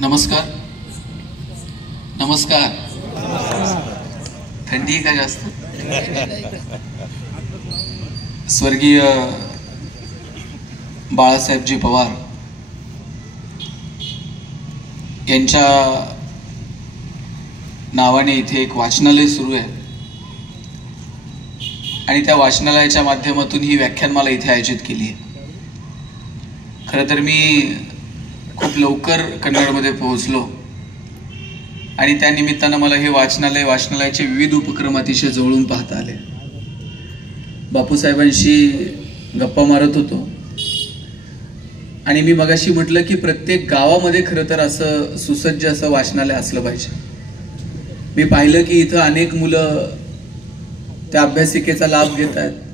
नमस्कार. नमस्कार. थंडी आहे का जास्त? स्वर्गीय बाळासाहेबजी पवार यांच्या नावाने इथे एक वाचनालय सुरू आहे आणि त्या वाचनालयाच्या माध्यमातून ही व्याख्यानमाला इथे आयोजित केली आहे. खरं तर मी खूप लवकर कन्नडमध्ये पोहोचलो आणि त्या निमित्तानं मला हे वाचनालयाचे विविध उपक्रम अतिशय जवळून पाहता आले. बापूसाहेबांशी गप्पा मारत होतो आणि मी मगाशी म्हटलं की प्रत्येक गावामध्ये खरं तर असं सुसज्ज असं वाचनालय असलं पाहिजे. मी पाहिलं की इथं अनेक मुलं त्या अभ्यासिकेचा लाभ घेत आहेत.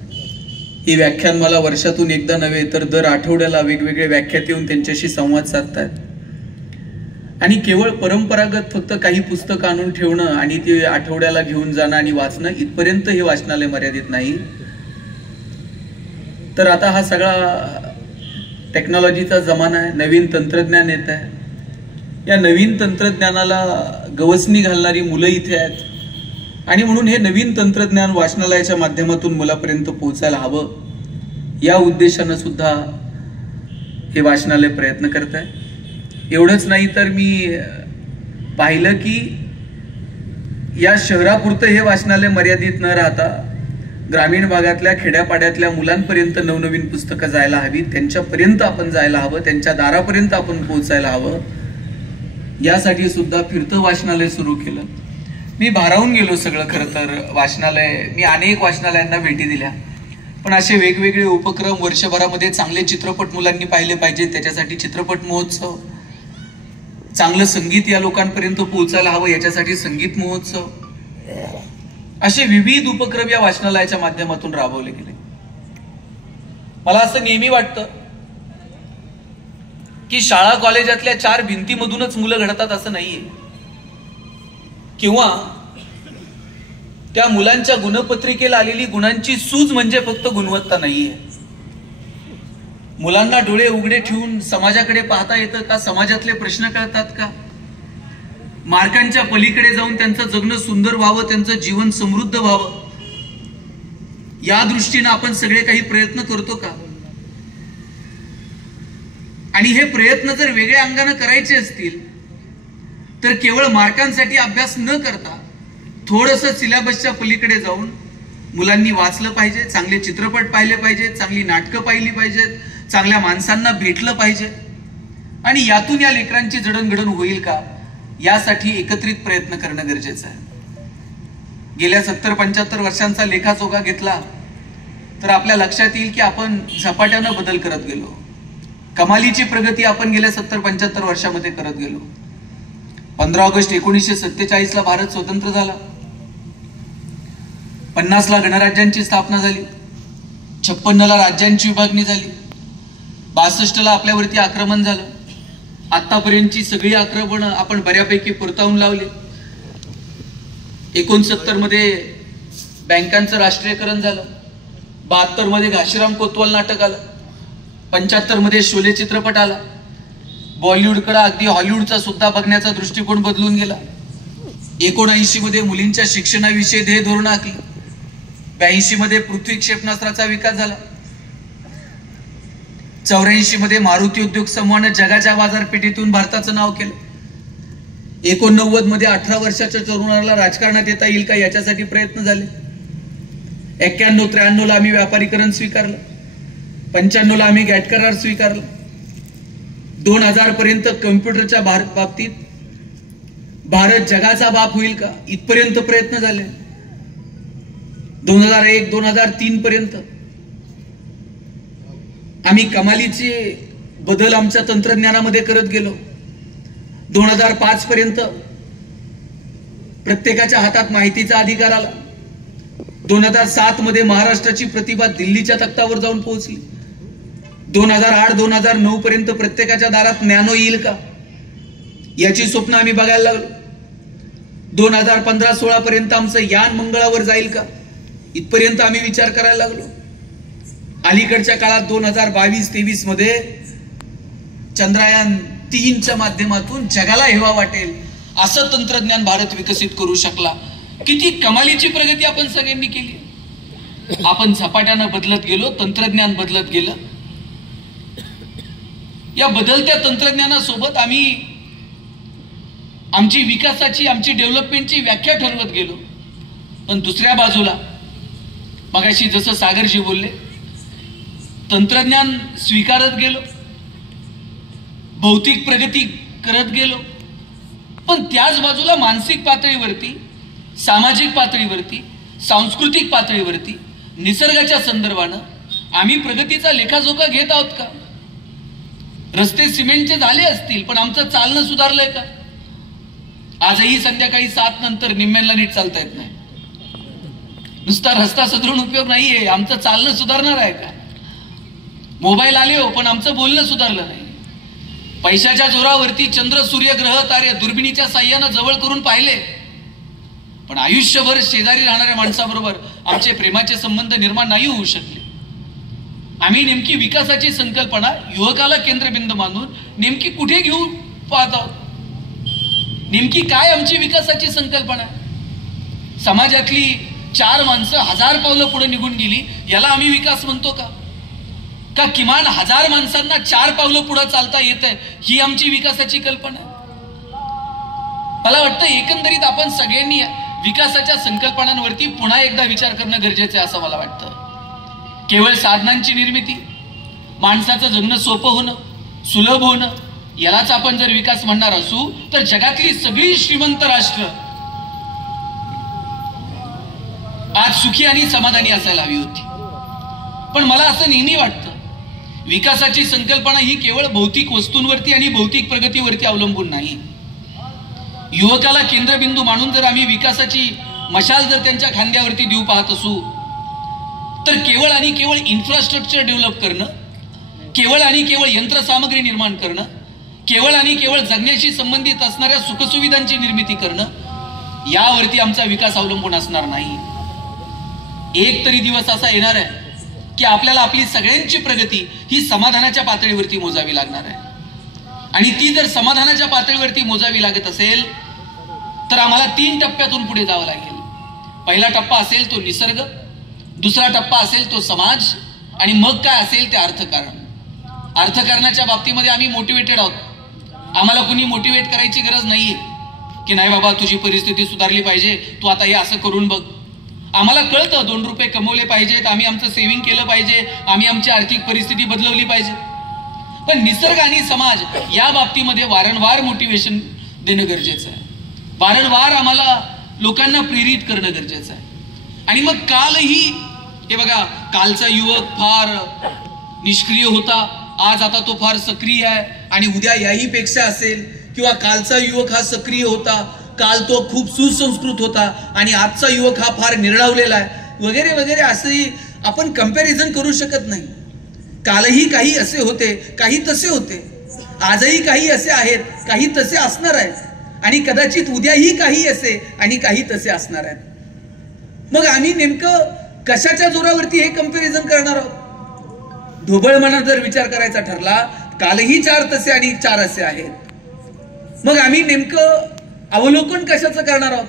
ही व्याख्यानमाला वर्षातून एकदा नव्हे तर दर आठवड्याला वेगवेगळे व्याख्याते येऊन त्यांच्याशी संवाद साधतात आणि केवळ परंपरागत फक्त काही पुस्तकं आणून ठेवणं आणि ते आठवड्याला घेऊन जाणं आणि वाचणं इथपर्यंत हे वाचनालय मर्यादित नाही. तर आता हा सगळा टेक्नॉलॉजीचा जमाना आहे. नवीन तंत्रज्ञान येत आहे. या नवीन तंत्रज्ञानाला गवसणी घालणारी मुलं इथे आहेत आणि म्हणून हे नवीन तंत्रज्ञान वाचनालयाच्या माध्यमातून मुलापर्यंत पोहोचायला हवं या उद्देशानं सुद्धा हे वाचनालय प्रयत्न करत आहे. एवढंच नाही तर मी पाहिलं की या शहरापुरतं हे वाचनालय मर्यादित न राहता ग्रामीण भागातल्या खेड्यापाड्यातल्या मुलांपर्यंत नवनवीन पुस्तकं जायला हवी, त्यांच्यापर्यंत आपण जायला हवं, त्यांच्या दारापर्यंत आपण पोहोचायला हवं. यासाठी सुद्धा फिरतं वाचनालय सुरू केलं. मी भारावून गेलो सगळं. खरं तर वाचनालय, मी अनेक वाचनालयांना भेटी दिल्या, पण असे वेगवेगळे उपक्रम वर्षभरामध्ये चांगले चित्रपट मुलांनी पाहिले पाहिजे त्याच्यासाठी चित्रपट महोत्सव, चांगलं संगीत या लोकांपर्यंत पोहोचायला हवं याच्यासाठी संगीत महोत्सव, असे विविध उपक्रम या वाचनालयाच्या माध्यमातून राबवले गेले. मला असं नेहमी वाटतं की शाळा कॉलेजातल्या 4 भिंतीमधूनच मुलं घडतात असं नाहीये, किंवा त्या मुलांच्या गुणपत्रिकेला आलेली गुणांची सूज म्हणजे फक्त गुणवत्ता नाहीये. मुलांना डोळे उघडे ठेवून समाजाकडे पाहता येतं का? समाजातले प्रश्न कळतात का? मार्कांच्या पलीकडे जाऊन त्यांचं जगणं सुंदर व्हावं, त्यांचं जीवन समृद्ध व्हावं या दृष्टीनं आपण सगळे काही प्रयत्न करतो का? आणि हे प्रयत्न जर वेगळ्या अंगाने करायचे असतील तर केवळ मार्कांसाठी अभ्यास न करता थोडंसं सिलेबसच्या पलीकडे जाऊन मुलांनी वाचलं पाहिजे, चांगले चित्रपट पाहिले पाहिजेत, चांगली नाटकं पाहिली पाहिजेत, चांगल्या माणसांना भेटलं पाहिजे आणि यातून या लेकरांची जडणघडण होईल का यासाठी एकत्रित प्रयत्न करणं गरजेचं आहे. गेल्या 70-75 वर्षांचा लेखाजोखा घेतला तर आपल्या लक्षात येईल की आपण झपाट्यानं बदल करत गेलो. कमालीची प्रगती आपण गेल्या 70-75 वर्षामध्ये करत गेलो. 15 ऑगस्ट 1947 ला भारत स्वतंत्र झाला. 50 ला गणराज्यांची स्थापना झाली. 56 ला राज्यांची विभागणी झाली. 62 ला आपल्यावरती आक्रमण झालं. आतापर्यंतची सगळी आक्रमण आपण बऱ्यापैकी परतावून लावली. 69 मध्ये बँकांचं राष्ट्रीयकरण झालं. 72 मध्ये घाशीराम कोतवाल नाटक आलं. 75 मध्ये शोले चित्रपट आला. बॉलिवूडकडे अगदी हॉलिवूडचा सुद्धा बघण्याचा दृष्टिकोन बदलून गेला. 79 मध्ये मुलींच्या शिक्षणाविषयी ध्येय धोरण आखली. 82 मध्ये पृथ्वी क्षेपणास्त्राचा विकास झाला. 84 मध्ये मारुती उद्योग समूहानं जगाच्या बाजारपेठेतून भारताचं नाव केलं. 89 मध्ये 18 वर्षाच्या तरुणाला राजकारणात येता येईल का याच्यासाठी प्रयत्न झाले. 91-93 ला आम्ही व्यापारीकरण स्वीकारलं. 95 ला आम्ही गॅट करार स्वीकारला. 2000 पर्यंत कम्प्युटरच्या बाबतीत भारत जगाचा बाप होईल का इथपर्यंत प्रयत्न झाले. 2001-2003 पर्यंत आम्ही कमालीचे बदल आमच्या तंत्रज्ञानामध्ये करत गेलो. 2005 पर्यंत प्रत्येकाच्या हातात माहितीचा अधिकार आला. 2007 मध्ये महाराष्ट्राची प्रतिभा दिल्लीच्या तख्तावर जाऊन पोहोचली. 2008-2009 पर्यंत प्रत्येकाच्या दारात नॅनो येईल का याची स्वप्न आम्ही बघायला लागलो. 2015-16 पर्यंत आमचं यान मंगळावर जाईल का इथपर्यंत आम्ही विचार करायला लागलो. अलीकडच्या काळात 2022-23 मध्ये चंद्रयान 3च्या माध्यमातून जगाला हेवा वाटेल असं तंत्रज्ञान भारत विकसित करू शकला. किती कमालीची प्रगती आपण सगळ्यांनी केली. आपण झपाट्यानं बदलत गेलो, तंत्रज्ञान बदलत गेलं. या बदलत्या तंत्रज्ञानासोबत आम्ही आमची विकासाची, आमची डेव्हलपमेंटची व्याख्या ठरवत गेलो. पण दुसऱ्या बाजूला मगाशी जसं सागरजी बोलले, तंत्रज्ञान स्वीकारत गेलो, भौतिक प्रगती करत गेलो, पण त्याच बाजूला मानसिक पातळीवरती, सामाजिक पातळीवरती, सांस्कृतिक पातळीवरती, निसर्गाच्या संदर्भानं आम्ही प्रगतीचा लेखाजोखा घेत आहोत का? रस्ते सिमेंटचे झाले असतील, पण आमचं चालणं सुधारलंय का? आजही संध्याकाळी 7 नंतर निम्म्यांना नीट चालता येत नाही. नुसता रस्ता सुधारून उपयोग नाहीये, आमचं चालणं सुधारणार आहे का? मोबाईल आले हो, पण आमचं बोलणं सुधारलं नाही. पैशाच्या जोरावरती चंद्र, सूर्य, ग्रह, तारे दुर्बिणीच्या साह्यानं जवळ करून पाहिले, पण आयुष्यभर शेजारी राहणाऱ्या माणसाबरोबर आमचे प्रेमाचे संबंध निर्माण नाही होऊ शकले. आम्ही नेमकी विकासाची संकल्पना युवकाला केंद्रबिंदू मानून नेमकी कुठे घेऊ पाहत आहोत? नेमकी काय आमची विकासाची संकल्पना? समाजातली 4 माणसं 1000 पावलं पुढे निघून गेली, याला आम्ही विकास म्हणतो का? का किमान 1000 माणसांना 4 पावलं पुढे चालता येत आहे, ही आमची विकासाची कल्पना? मला वाटतं एकंदरीत आपण सगळ्यांनी विकासाच्या संकल्पनांवरती पुन्हा एकदा विचार करणं गरजेचं आहे असं मला वाटतं. केवळ साधनांची निर्मिती, माणसाचं जगणं सोपं होणं, सुलभ होणं, यालाच आपण जर विकास म्हणणार असू तर जगातली सगळी श्रीमंत राष्ट्र आज सुखी आणि समाधानी असायला हवी होती. पण मला असं नेहमी वाटतं, विकासाची संकल्पना ही केवळ भौतिक वस्तूंवरती आणि भौतिक प्रगतीवरती अवलंबून नाही. युवकाला केंद्रबिंदू मानून जर आम्ही विकासाची मशाल जर त्यांच्या खांद्यावरती देऊ पाहत असू तर केवळ आणि केवळ इन्फ्रास्ट्रक्चर डेव्हलप करणं, केवळ आणि केवळ यंत्रसामग्री निर्माण करणं, केवळ आणि केवळ जगण्याशी संबंधित असणाऱ्या सुखसुविधांची निर्मिती करणं, यावरती आमचा विकास अवलंबून असणार नाही. एक तरी दिवस असा येणार आहे की आपल्याला आपली सगळ्यांची प्रगती ही समाधानाच्या पातळीवरती मोजावी लागणार आहे. आणि ती जर समाधानाच्या पातळीवरती मोजावी लागत असेल तर आम्हाला 3 टप्प्यातून पुढे जावं लागेल. पहिला टप्पा असेल तो निसर्ग, दुसरा टप्पा असेल तो समाज, आणि मग काय असेल ते अर्थकारण. अर्थकारणाच्या बाबतीमध्ये आम्ही मोटिवेटेड आहोत. आम्हाला कुणी मोटिवेट करायची गरज नाहीये की नाही बाबा तुझी परिस्थिती सुधारली पाहिजे, तू आता हे असं करून बघ. आम्हाला कळतं 2 रुपये कमवले पाहिजेत, आम्ही आमचं सेव्हिंग केलं पाहिजे, आम्ही आमची आर्थिक परिस्थिती बदलवली पाहिजे. पण निसर्ग आणि समाज या बाबतीमध्ये वारंवार मोटिवेशन देणं गरजेचं आहे. वारंवार आम्हाला लोकांना प्रेरित करणं गरजेचं आहे. आणि मग कालही हे बघा, कालचा युवक फार निष्क्रिय होता, आज आता तो फार सक्रिय आहे, आणि उद्या याही पेक्षा असेल. किंवा कालचा युवक हा सक्रिय होता, काल तो खूप सुसंस्कृत होता, आणि आजचा युवक हा फार निर्डावलेला आहे, वगैरे वगैरे. असंही आपण कंपॅरिझन करू शकत नाही. कालही काही असे होते, काही तसे होते, आजही काही असे आहेत, काही तसे असणार आहेत, आणि कदाचित उद्याही काही असे आणि काही तसे असणार आहेत. मग आम्ही नेमकं कशाच्या जोरावरती हे कंपॅरिझन करणार आहोत? ढोबळ मनात जर विचार करायचा ठरला, कालही 4 तसे आणि 4 असे आहेत, मग आम्ही नेमकं अवलोकन कशाचं करणार आहोत?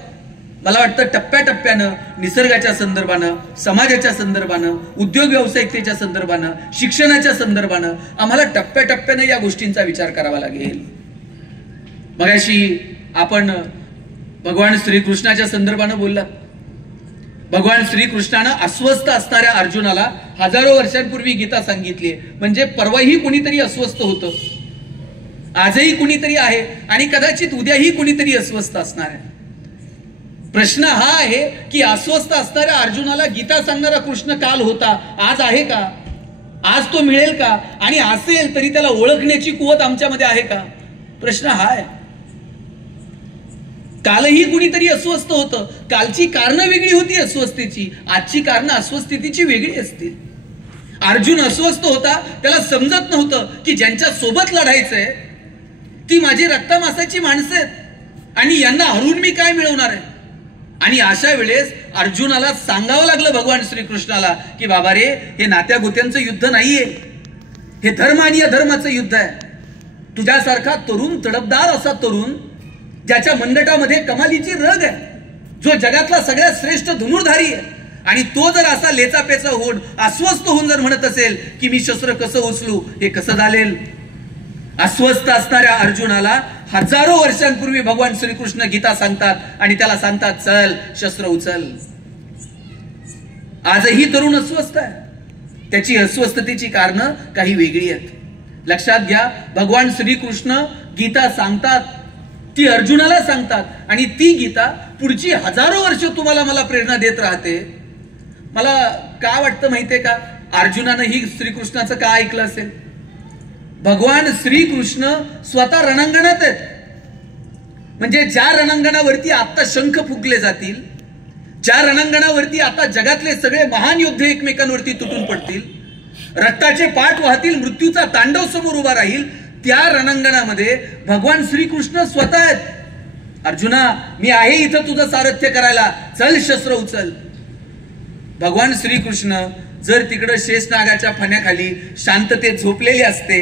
मला वाटतं टप्प्याटप्प्यानं, निसर्गाच्या संदर्भानं, समाजाच्या संदर्भानं, उद्योग व्यावसायिकतेच्या संदर्भानं, शिक्षणाच्या संदर्भानं आम्हाला टप्प्याटप्प्यानं या गोष्टींचा विचार करावा लागेल. मगाशी आपण भगवान श्रीकृष्णाच्या संदर्भानं बोलला. भगवान श्रीकृष्णानं अस्वस्थ असणाऱ्या अर्जुनाला हजारो वर्षांपूर्वी गीता सांगितली. म्हणजे परवाही कुणीतरी अस्वस्थ होतं, आजही कुणीतरी आहे, आणि कदाचित उद्याही कुणीतरी अस्वस्थ असणार आहे. प्रश्न हा आहे की अस्वस्थ असणाऱ्या अर्जुनाला गीता सांगणारा कृष्ण काल होता, आज आहे का? आज तो मिळेल का? आणि असेल तरी त्याला ओळखण्याची कुवत आमच्यामध्ये आहे का? प्रश्न हा आहे. कालही कुणीतरी अस्वस्थ होतं, कालची कारणं वेगळी होती अस्वस्थतेची, आजची कारणं अस्वस्थतेची वेगळी असतील. अर्जुन अस्वस्थ होता, त्याला समजत नव्हतं की ज्यांच्या सोबत लढायचंय ती माझी रक्तामासाची माणसं आहेत, आणि यांना हरून मी काय मिळवणार आहे. आणि अशा वेळेस अर्जुनाला सांगावं लागलं भगवान श्रीकृष्णाला की बाबा रे, हे नात्या गोत्यांचं युद्ध नाहीये, हे धर्म आणि अधर्माचं युद्ध आहे. तुझ्यासारखा तरुण, तडफदार असा तरुण, ज्याच्या मंडटामध्ये कमालीची रग आहे, जो जगातला सगळ्यात श्रेष्ठ धनुर्धारी आहे, आणि तो जर असा लेचापेचा होऊन अस्वस्थ होऊन जर म्हणत असेल की मी शस्त्र कसं उचलू, हे कसं झालेल? अस्वस्थ असणाऱ्या अर्जुनाला हजारो वर्षांपूर्वी भगवान श्रीकृष्ण गीता सांगतात आणि त्याला सांगतात, चल शस्त्र उचल. आजही तरुण अस्वस्थ आहे. त्याची अस्वस्थतेची कारणं काही वेगळी आहेत. लक्षात घ्या, भगवान श्रीकृष्ण गीता सांगतात, ती अर्जुनाला सांगतात, आणि ती गीता पुढची हजारो वर्ष तुम्हाला मला प्रेरणा देत राहते. मला का वाटतं माहितीये का, अर्जुनानं ही श्रीकृष्णाचं का ऐकलं असेल? भगवान श्रीकृष्ण स्वतः रणांगणात आहेत. म्हणजे ज्या रणांगणावरती आता शंख फुंकले जातील, ज्या रणांगणावरती आता जगातले सगळे महान योद्धे एकमेकांवरती तुटून पडतील, रक्ताचे पाठ वाहतील, मृत्यूचा तांडव समोर उभा राहील, त्या रणांगणामध्ये भगवान श्रीकृष्ण स्वतः आहेत. अर्जुना, मी आहे इथं तुझं सारथ्य करायला, चल शस्त्र उचल. भगवान श्रीकृष्ण जर तिकडे शेषनागाच्या फण्याखाली शांततेत झोपलेले असते,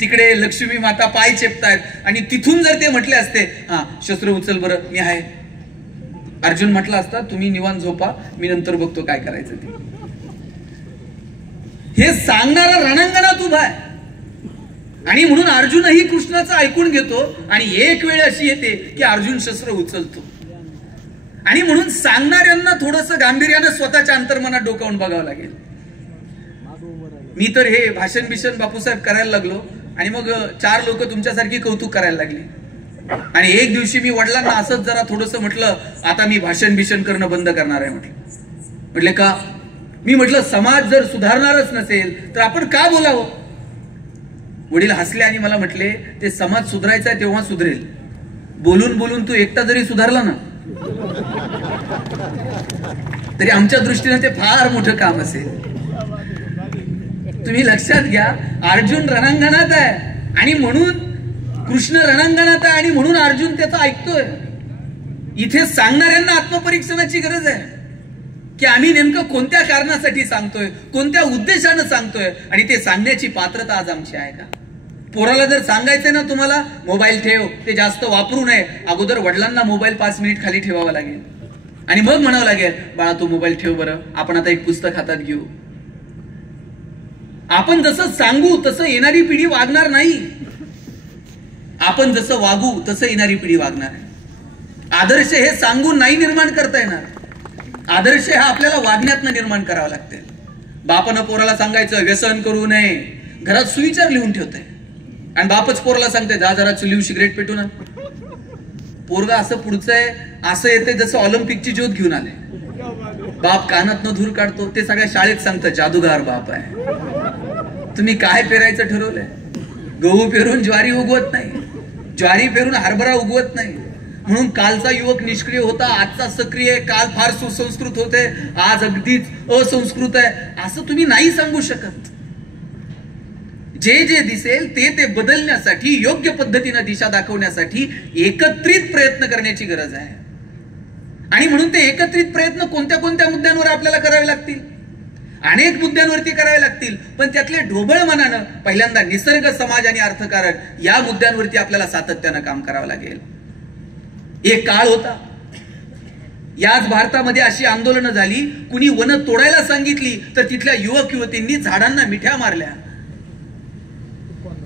तिकडे लक्ष्मी माता पाय चेपतायत, आणि तिथून जर ते म्हटले असते, हा शस्त्र उचल बरं, मी आहे, अर्जुन म्हटला असता, तुम्ही निवांत झोपा, मी नंतर बघतो काय करायचं ते. हे सांगणारा रणांगणात उभा आहे. आणि म्हणून अर्जुनही कृष्णाचं ऐकून घेतो, आणि एक वेळ अशी येते की अर्जुन शस्त्र उचलतो. आणि म्हणून सांगणाऱ्यांना थोडंसं गांभीर्यानं स्वतःच्या अंतर्मनात डोकावून बघावं लागेल. मी तर हे भाषण बिषण बापूसाहेब करायला लागलो, आणि मग 4 लोक तुमच्यासारखी कौतुक करायला लागली. आणि एक दिवशी मी वडिलांना असंच जरा थोडंसं म्हटलं, आता मी भाषण बिषण करणं बंद करणार आहे म्हटलं. म्हटले का? मी म्हटलं, समाज जर सुधारणारच नसेल तर आपण का बोलावं? वडील हसले आणि मला म्हटले, ते समाज सुधारायचा आहे तेव्हा सुधरेल, बोलून बोलून तू एकटा जरी सुधारला ना तरी आमच्या दृष्टीने ते फार मोठं काम असेल. तुम्ही लक्षात घ्या, अर्जुन रणांगणात आहे, आणि म्हणून कृष्ण रणांगणात आहे, आणि म्हणून अर्जुन त्याचं ऐकतोय. इथे सांगणाऱ्यांना आत्मपरीक्षणाची गरज आहे की आम्ही नेमकं कोणत्या कारणासाठी सांगतोय, कोणत्या उद्देशानं सांगतोय, आणि ते सांगण्याची पात्रता आज आमची आहे का? पोराला जर सांगायचंय ना तुम्हाला मोबाईल ठेव, ते जास्त वापरू नये, अगोदर वडिलांना मोबाईल 5 मिनिट खाली ठेवावा लागेल, आणि मग म्हणावं लागेल, बाळा तू मोबाईल ठेव बरं, आपण आता एक पुस्तक हातात घेऊ. आपण जसं सांगू तसं येणारी पिढी वागणार नाही. आपण जसं वागू तसं येणारी पिढी वागणार आहे. आदर्श हे सांगून नाही निर्माण करता येणार. आदर्श हा आपल्याला वागण्यातनं निर्माण करावा लागते. बापानं पोराला सांगायचं व्यसन करू नये, घरात सुविचार लिहून ठेवतंय, आणि बापच पोराला सांगते जा जरा चुलीव सिगरेट पेटू ना. पोरगा असं पुढचं आहे, असं येते जसं ऑलिम्पिकची ज्योत घेऊन आले. बाप कानातनं धूर काढतो, ते सगळ्या शाळेत सांगतं जादूगार बाप आहे. तुम्ही काय पेरायचं ठरवलंय? गहू पेरून ज्वारी उगवत नाही, ज्वारी पेरून हरभरा उगवत नाही. म्हणून कालचा युवक निष्क्रिय होता, आजचा सक्रिय, काल फार सुसंस्कृत होते, आज अगदीच असंस्कृत आहे, असं तुम्ही नाही सांगू शकत. जे जे दिसेल ते बदलण्यासाठी, योग्य पद्धतीने दिशा दाखवण्यासाठी एकत्रित प्रयत्न करण्याची गरज आहे. आणि म्हणून ते एकत्रित प्रयत्न कोणत्या कोणत्या मुद्द्यांवर आपल्याला करावे लागतील? अनेक मुद्द्यांवरती करावे लागतील, पण त्यातले ढोबळ मनानं पहिल्यांदा निसर्ग, समाज आणि अर्थकारण या मुद्द्यांवरती आपल्याला सातत्यानं काम करावं लागेल. एक काळ होता, याच भारतामध्ये अशी आंदोलनं झाली, कुणी वन तोडायला सांगितली तर तिथल्या युवक युवतींनी झाडांना मिठ्या मारल्या.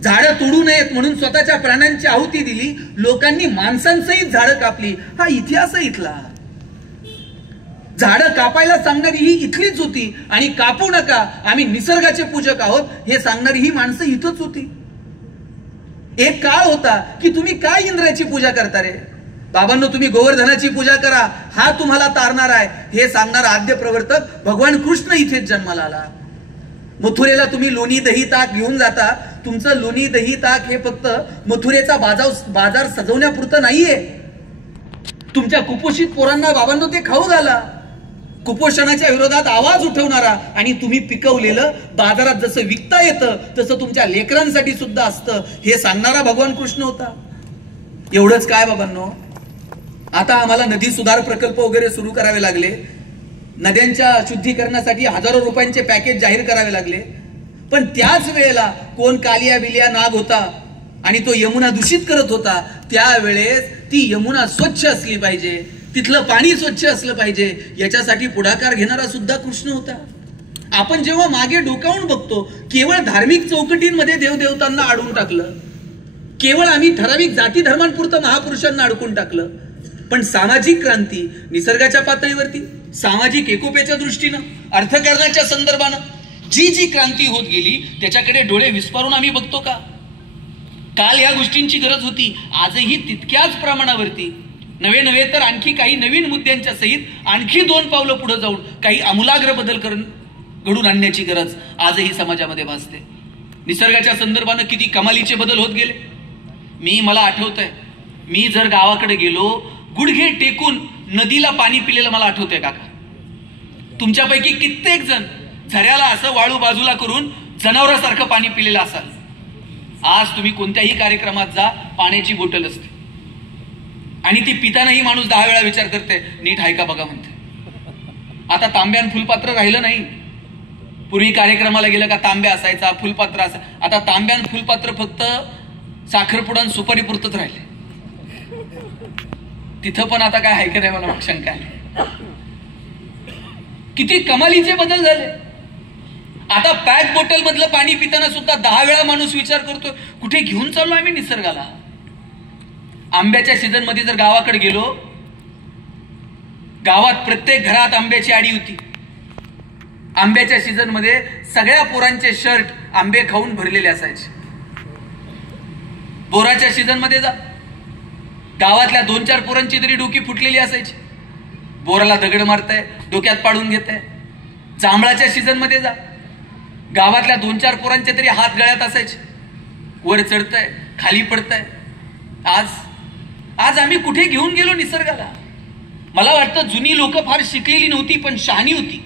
झाडं तोडू नयेत म्हणून स्वतःच्या प्राणांची आहुती दिली. लोकांनी माणसांसहित झाडं कापली. हा इतिहास आहे इथला. झाडं कापायला सांगणारी ही इथलीच होती, आणि कापू नका, आम्ही निसर्गाचे पूजक आहोत हे सांगणारी ही माणसं इथंच होती. एक काळ होता की तुम्ही काय इंद्राची पूजा करता रे बाबांनो, तुम्ही गोवर्धनाची पूजा करा, हा तुम्हाला तारणार आहे हे सांगणारा आद्य प्रवर्तक भगवान कृष्ण इथेच जन्माला आला. मथुरेला तुम्ही लोणी दही ताक घेऊन जाता. तुमचं लोणी दही ताक हे फक्त मथुरेचा बाजार सजवण्यापुरतं नाहीये. तुमच्या कुपोषित पोरांना बाबांनो ते खाऊ घाला. कुपोषणाच्या विरोधात आवाज उठवणारा आणि तुम्ही पिकवलेलं बाजारात जसं विकता येतं तसं तुमच्या लेकरांसाठी सुद्धा असतं हे सांगणारा भगवान कृष्ण होता. एवढंच काय बाबांनो, आता आम्हाला नदी सुधार प्रकल्प वगैरे सुरू करावे लागले, नद्यांच्या शुद्धीकरणासाठी हजारो रुपयांचे पॅकेज जाहीर करावे लागले, पण त्याच वेळेला कोण कालिया बिलिया नाग होता आणि तो यमुना दूषित करत होता, त्यावेळेस ती यमुना स्वच्छ असली पाहिजे, तिथलं पाणी स्वच्छ असलं पाहिजे, याच्यासाठी पुढाकार घेणारा सुद्धा कृष्ण होता. आपण जेव्हा मागे डोकावून बघतो, केवळ धार्मिक चौकटींमध्ये देवदेवतांना अडवून टाकलं, केवळ आम्ही ठराविक जाती धर्मांपुरतं महापुरुषांना अडकून टाकलं. पण सामाजिक क्रांती निसर्गाच्या पातळीवरती, सामाजिक एकोप्याच्या दृष्टीनं, अर्थकारणाच्या संदर्भानं जी जी क्रांती होत गेली, त्याच्याकडे डोळे विस्फारून आम्ही बघतो का? काल या गोष्टींची गरज होती, आजही तितक्याच प्रमाणावरती नवे नवे तर आणखी काही नवीन मुद्द्यांच्या सहित आणखी 2 पावलं पुढे जाऊन काही आमूलाग्र बदल घडून आणण्याची गरज आजही समाजामध्ये भासते. निसर्गाच्या संदर्भानं किती कमालीचे बदल होत गेले. मला आठवतंय, मी जर गावाकडे गेलो, गुडघे टेकून नदीला पाणी पिलेलं मला आठवतंय काका. तुमच्यापैकी कित्येक जण झऱ्याला असं वाळू बाजूला करून जनावरासारखं पाणी पिलेलं असाल. आज तुम्ही कोणत्याही कार्यक्रमात जा, पाण्याची बोटल असते आणि ती पितानाही माणूस 10 वेळा विचार करते, नीट आहे का बघा म्हणते. आता तांब्यान फुलपात्र राहिलं नाही. पूर्वी कार्यक्रमाला गेलं का तांब्या असायचा, फुलपात्र असायचं. आता तांब्यान फुलपात्र फक्त साखरपुडा सुपारी पुरतच राहिले. तिथं पण आता काय आहे का नाही मला मग शंका आहे. किती कमालीचे बदल झाले. आता पॅक बॉटल मधलं पाणी पिताना सुद्धा 10 वेळा माणूस विचार करतो, कुठे घेऊन चाललो आम्ही निसर्गाला. आंब्याच्या सीझन मध्ये जर गावाकडे गेलो, गावात प्रत्येक घरात आंब्याची आडी होती. आंब्याच्या सीझन मध्ये सगळ्या पोरांचे शर्ट आंबे खाऊन भरलेले असायचे. बोराच्या सीझन मध्ये जा, गावातल्या 2-4 पोरांची तरी डोकी फुटलेली असायची. बोराला दगड मारताय, डोक्यात पाडून घेताय. जांभळाच्या सीझन मध्ये जा, गावातल्या 2-4 पोरांचे तरी हात गळ्यात असायचे. वर चढताय, खाली पडताय. आज आम्ही कुठे घेऊन गेलो निसर्गाला. मला वाटतं जुनी लोक फार शिकलेली नव्हती, पण शहाणी होती.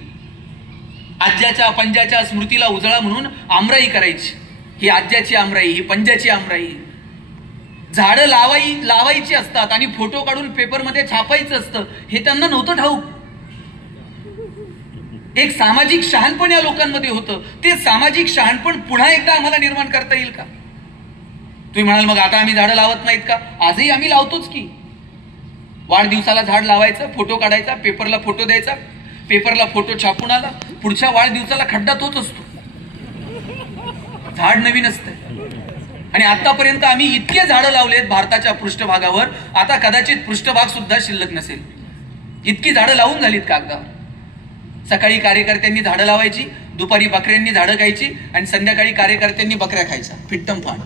आज्याच्या पंजाच्या स्मृतीला उजळा म्हणून आमराई करायची. ही आज्याची आमराई, ही पंजाची आमराई. झाडं लावायची असतात आणि फोटो काढून पेपरमध्ये छापायचं असतं, हे त्यांना नव्हतं ठाऊक. एक सामाजिक शहाणपण या लोकांमध्ये होतं. ते सामाजिक शहाणपण पुन्हा एकदा आम्हाला निर्माण करता येईल का? तुम्ही म्हणाल मग आता आम्ही झाडं लावत नाहीत का? आजही आम्ही लावतोच की. वाढदिवसाला झाड लावायचं, फोटो काढायचा, पेपरला फोटो द्यायचा, पेपरला फोटो छापून आला, पुढच्या वाढदिवसाला खड्डा तोच असतो. झाड नवीन असतं. आणि आतापर्यंत आम्ही इतके झाडं लावलेत भारताच्या पृष्ठभागावर, आता कदाचित पृष्ठभाग सुद्धा शिल्लक नसेल. इतकी झाडं लावून झालीत कागदावर. सकाळी कार्यकर्त्यांनी झाडं लावायची, दुपारी बकऱ्यांनी झाडं खायची आणि संध्याकाळी कार्यकर्त्यांनी बकऱ्या खायच्या. फिट्टम फाट.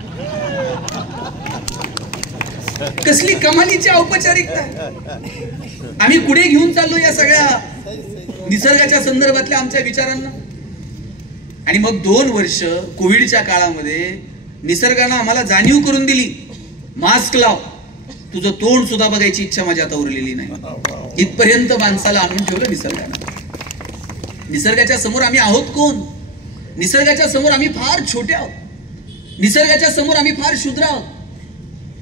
कसली कमालीची औपचारिकता. आम्ही पुढे घेऊन चाललो या सगळ्या निसर्गाच्या संदर्भातल्या आमच्या विचारांना. आणि मग 2 वर्ष कोविडच्या काळामध्ये निसर्गानं आम्हाला जाणीव करून दिली, मास्क लाव, तुझं तोंड सुद्धा बघायची इच्छा माझ्या आता उरलेली नाही. इथपर्यंत माणसाला आणून ठेवलं निसर्गानं. निसर्गाच्या समोर आम्ही आहोत कोण? निसर्गाच्या समोर आम्ही फार छोटे आहोत. निसर्गाच्या समोर आम्ही फार शूद्र आहोत.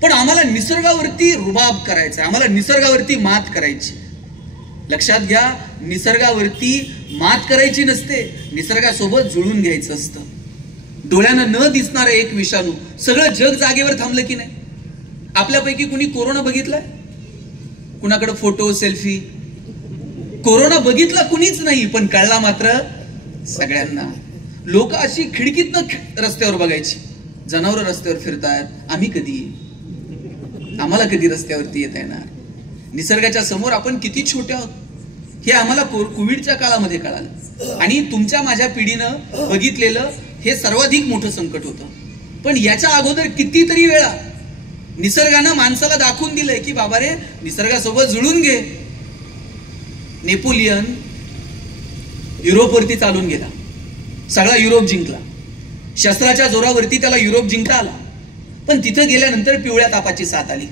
पण आम्हाला निसर्गावरती रुबाब करायचा, आम्हाला निसर्गावरती मात करायची. लक्षात घ्या, निसर्गावरती मात करायची नसते, निसर्गासोबत जुळून घ्यायचं असतं. डोळ्यानं न दिसणारं एक विषाणू, सगळं जग जागेवर थांबलं की नाही? आपल्यापैकी कुणी कोरोना बघितलाय? कुणाकडे फोटो सेल्फी? कोरोना बघितला कुणीच नाही, पण कळला मात्र सगळ्यांना. लोक अशी खिडकीतनं रस्त्यावर बघायची, जनावर रस्त्यावर फिरतायत, आम्ही कधी, आम्हाला कधी रस्त्यावरती येता येणार? निसर्गाच्या समोर आपण किती छोटे आहोत हे आम्हाला कोविडच्या काळामध्ये कळालं. आणि तुमच्या माझ्या पिढीनं बघितलेलं हे सर्वाधिक मोठं संकट होतं. पण याच्या अगोदर कितीतरी वेळा निसर्गानं माणसाला दाखवून दिलंय की बाबा रे, निसर्गासोबत जुळून घे. नेपोलियन युरोपवरती चालून गेला, सगळा युरोप जिंकला. शस्त्राच्या जोरावरती त्याला युरोप जिंकता आला. पण तिथं गेल्यानंतर पिवळ्या तापाची साथ आली.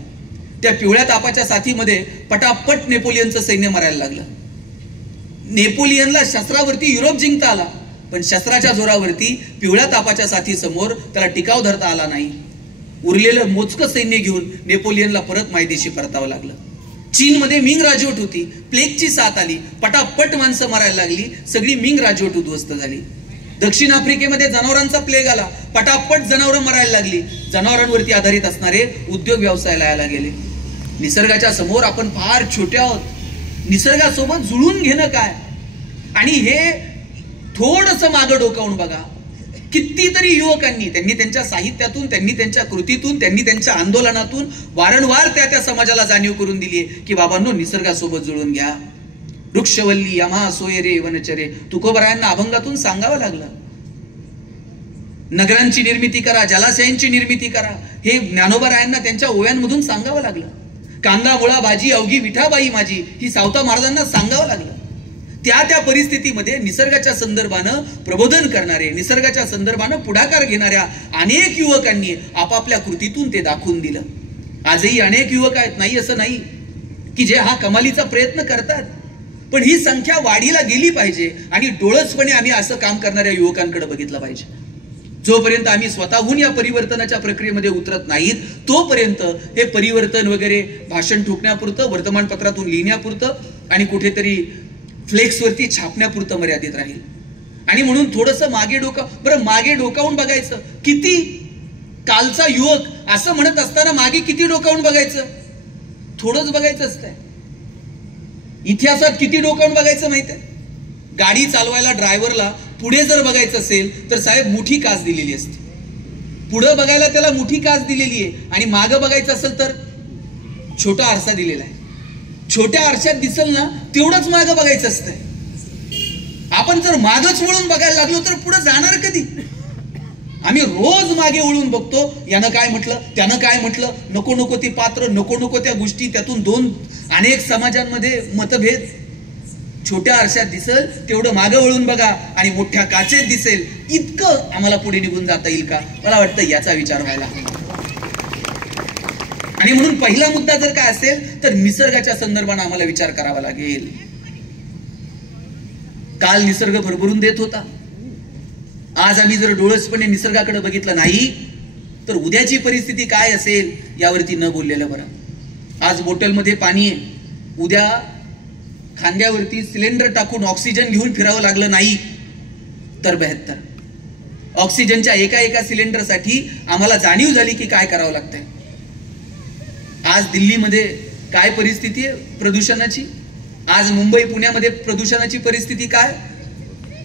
त्या पिवळ्या तापाच्या साथीमध्ये पटापट नेपोलियनचं सैन्य मरायला लागलं. नेपोलियनला शस्त्रावरती युरोप जिंकता आला, पण शस्त्राच्या जोरावरती पिवळ्या तापाच्या साथी समोर त्याला टिकाव धरता आला नाही. उरलेलं मोजकं सैन्य घेऊन नेपोलियनला परत मायदेशी परतावं लागलं. चीनमध्ये मिंग राजवट होती, प्लेगची साथ आली, पटापट माणसं मरायला लागली, सगळी मिंग राजवट उद्ध्वस्त झाली. दक्षिण आफ्रिकेमध्ये जनावरांचा प्लेग आला, पटापट जनावरं मरायला लागली, जनावरांवरती आधारित असणारे उद्योग व्यवसाय लायला गेले. निसर्गाच्या समोर आपण फार छोटे आहोत. निसर्गासोबत जुळून घेणं काय, आणि हे थोडंसं मागं डोकावून बघा. कितीतरी युवकांनी त्यांनी त्यांच्या साहित्यातून, त्यांनी त्यांच्या कृतीतून, त्यांनी त्यांच्या आंदोलनातून वारंवार त्या समाजाला जाणीव करून दिली की बाबांनो, निसर्गासोबत जुळून घ्या. वृक्षवल्ली यमा सोयरे वनचरे, तुकोबरायांना अभंगातून सांगावं लागलं. नगरांची निर्मिती करा, जलाशयांची निर्मिती करा, हे ज्ञानोबरायांना त्यांच्या ओव्यांमधून सांगावं लागलं. कांदा मुळा भाजी अवघी विठाबाई माझी, ही सावता महाराजांना सांगावं लागलं. त्या परिस्थितीमध्ये निसर्गाच्या संदर्भानं प्रबोधन करणारे, निसर्गाच्या संदर्भानं पुढाकार घेणाऱ्या अनेक युवकांनी आपापल्या कृतीतून ते दाखवून दिलं. आजही अनेक युवक आहेत, नाही असं नाही, की जे हा कमालीचा प्रयत्न करतात. पण ही संख्या वाढीला गेली पाहिजे आणि डोळसपणे आम्ही असं काम करणाऱ्या युवकांकडे बघितलं पाहिजे. जोपर्यंत आम्ही स्वतःहून या परिवर्तनाच्या प्रक्रियेमध्ये उतरत नाहीत, तोपर्यंत हे परिवर्तन वगैरे भाषण ठोकण्यापुरतं, वर्तमानपत्रातून लिहिण्यापुरतं आणि कुठेतरी फ्लेक्सवरती छापण्यापुरतं मर्यादित राहील. आणि म्हणून थोडंसं मागे डोकावून बघायचं. किती कालचा युवक असं म्हणत असताना मागे किती डोकावून बघायचं? थोडंच बघायचं असतंय. इतिहासात किती डोकावून बघायचं माहितीये? गाडी चालवायला ड्रायव्हरला पुढे जर बघायचं असेल तर साहेब मोठी काच दिलेली असते. पुढे बघायला त्याला मोठी काच दिलेली आहे, आणि मागं बघायचं असेल तर छोटा आरसा दिलेला आहे. छोट्या आरशात दिसेल ना तेवढंच मागं बघायचं असतंय. आपण जर मागच वळून बघायला लागलो तर पुढे जाणार कधी? आम्ही रोज मागे वळून बघतो, यानं काय म्हटलं, त्यानं काय म्हटलं, नको ती पात्र, नको त्या गोष्टी, त्यातून अनेक समाजांमध्ये मतभेद. छोट्या आरशात दिसेल तेवढं मागं वळून बघा आणि मोठ्या काचेत दिसेल इतकं आम्हाला पुढे निघून जाता येईल का? मला वाटतं याचा विचार व्हायला. आणि म्हणून पहिला मुद्दा जर काय असेल तर निसर्गाच्या संदर्भाने आम्हाला विचार करावा लागेल. काल निसर्ग भरभरून देत होता. आज आम्ही जर डोळसपणे निसर्गाकडे बघितलं नाही तर उद्याची परिस्थिती काय असेल यावरती न बोललेलं बरं. आज बॉटलमध्ये पाणी आहे, उद्या खांद्यावरती सिलेंडर टाकून ऑक्सिजन घेऊन फिरावं लागलं नाही तर 72. ऑक्सिजनच्या एका सिलेंडरसाठी आम्हाला जाणीव झाली की काय करावं लागतंय. आज दिल्लीमध्ये काय परिस्थिती आहे प्रदूषणाची, आज मुंबई पुण्यामध्ये प्रदूषणाची परिस्थिती काय?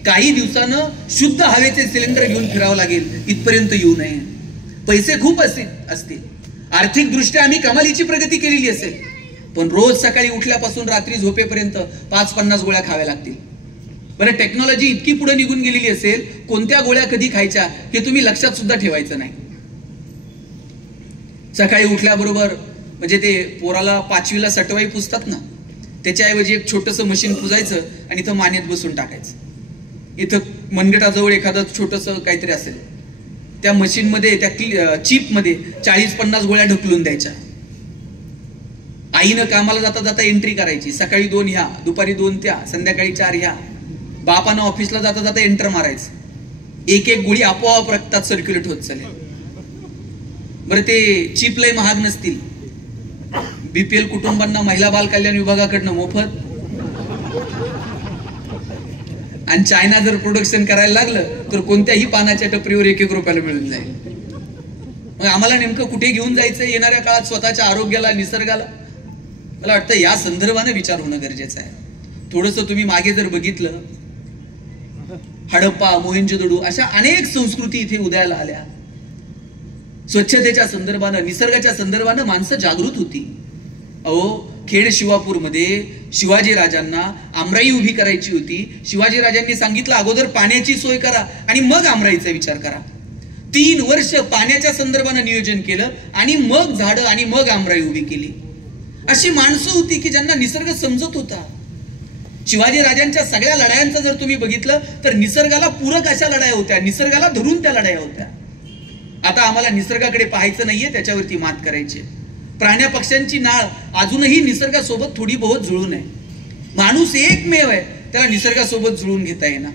काही दिवसानं शुद्ध हवेचे सिलेंडर घेऊन फिरावं लागेल इथपर्यंत येऊ नये. पैसे खूप असतील, आर्थिक दृष्ट्या आम्ही कमालीची प्रगती केलेली असेल, पण रोज सकाळी उठल्यापासून रात्री झोपेपर्यंत 5-50 गोळ्या खाव्या लागतील. बरं, टेक्नॉलॉजी इतकी पुढे निघून गेलेली असेल, कोणत्या गोळ्या कधी खायच्या हे तुम्ही लक्षात सुद्धा ठेवायचं नाही. सकाळी उठल्याबरोबर म्हणजे ते पोराला 5वीला सटवाई पुसतात ना, त्याच्याऐवजी एक छोटंसं मशीन पुजायचं आणि इथं मानेत बसून टाकायचं. इथं मनगटाजवळ एखादं छोटंसं काहीतरी असेल, त्या मशीनमध्ये, त्या चिपमध्ये 40-50 गोळ्या ढकलून द्यायच्या. आईनं कामाला जाता जाता एंट्री करायची, सकाळी 2 ह्या, दुपारी 2 त्या, संध्याकाळी 4 ह्या. बापानं ऑफिसला जाता जाता एंटर मारायचं. एक गोळी आपोआप रक्तात सर्क्युलेट होत चालेल. बरं, ते चिप लय महाग नसतील, बीपीएल कुटुंबांना महिला बाल कल्याण विभागाकडनं मोफत. आणि चायना जर प्रोडक्शन करायला लागलं तर कोणत्याही पानाच्या टपरीवर 1-1 रुपयाला मिळून जाईल. मग आम्हाला नेमकं कुठे घेऊन जायचं येणाऱ्या काळात स्वतःच्या आरोग्याला, निसर्गाला? मला वाटतं या संदर्भाने विचार होणं गरजेचं आहे. थोडंसं तुम्ही मागे जर बघितलं, हडप्पा, मोहेंजोदडो अशा अनेक संस्कृती इथे उदयाला आल्या. स्वच्छतेच्या संदर्भानं, निसर्गाच्या संदर्भानं माणसं जागृत होती. अहो, खेड शिवापूर मध्ये शिवाजी राजांना आमराई उभी करायची होती. शिवाजी राजांनी सांगितलं अगोदर पाण्याची सोय करा आणि मग आमराईचा विचार करा. 3 वर्ष पाण्याच्या संदर्भानं नियोजन केलं आणि मग झाडं आणि मग आमराई उभी केली. अशी माणसं होती की ज्यांना निसर्ग समजत होता. शिवाजी राजांच्या सगळ्या लढायांचं जर तुम्ही बघितलं तर निसर्गाला पूरक अशा लढाया होत्या, निसर्गाला धरून त्या लढाया होत्या. आता आम्हाला निसर्गाकडे पाहायचं नाहीये, त्याच्यावरती मात करायची. प्राण्या पक्ष्यांची नाळ अजूनही निसर्गासोबत थोडी बहुत जुळून आहे. माणूस एकमेव आहे त्याला निसर्गासोबत जुळून घेता येणार.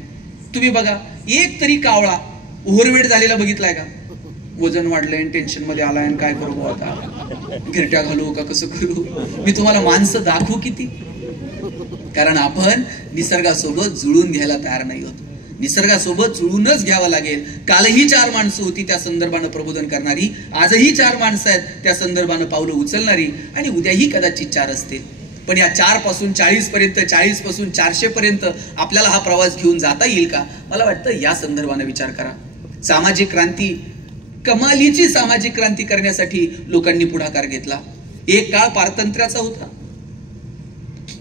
तुम्ही बघा, एक तरी कावळा ओव्हरवेट झालेला बघितलाय का? वजन वाढलंय, टेन्शन मध्ये आलाय, काय करू आता, गिरट्या घालू का, कसं करू? मी तुम्हाला माणसं दाखवू किती? कारण आपण निसर्गासोबत जुळून घ्यायला तयार नाही होत. निसर्गासोबत जुळूनच घ्यावं लागेल. कालही 4 माणसं होती त्या संदर्भानं प्रबोधन करणारी, आजही 4 माणसं आहेत त्या संदर्भानं पावलं उचलणारी, आणि उद्याही कदाचित 4 असतील. पण या 4 पासून 40 पर्यंत, 40 पासून 400 पर्यंत आपल्याला हा प्रवास घेऊन जाता येईल का? मला वाटतं या संदर्भानं विचार करा. सामाजिक क्रांती, कमालीची सामाजिक क्रांती करण्यासाठी लोकांनी पुढाकार घेतला. एक काळ पारतंत्र्याचा होता.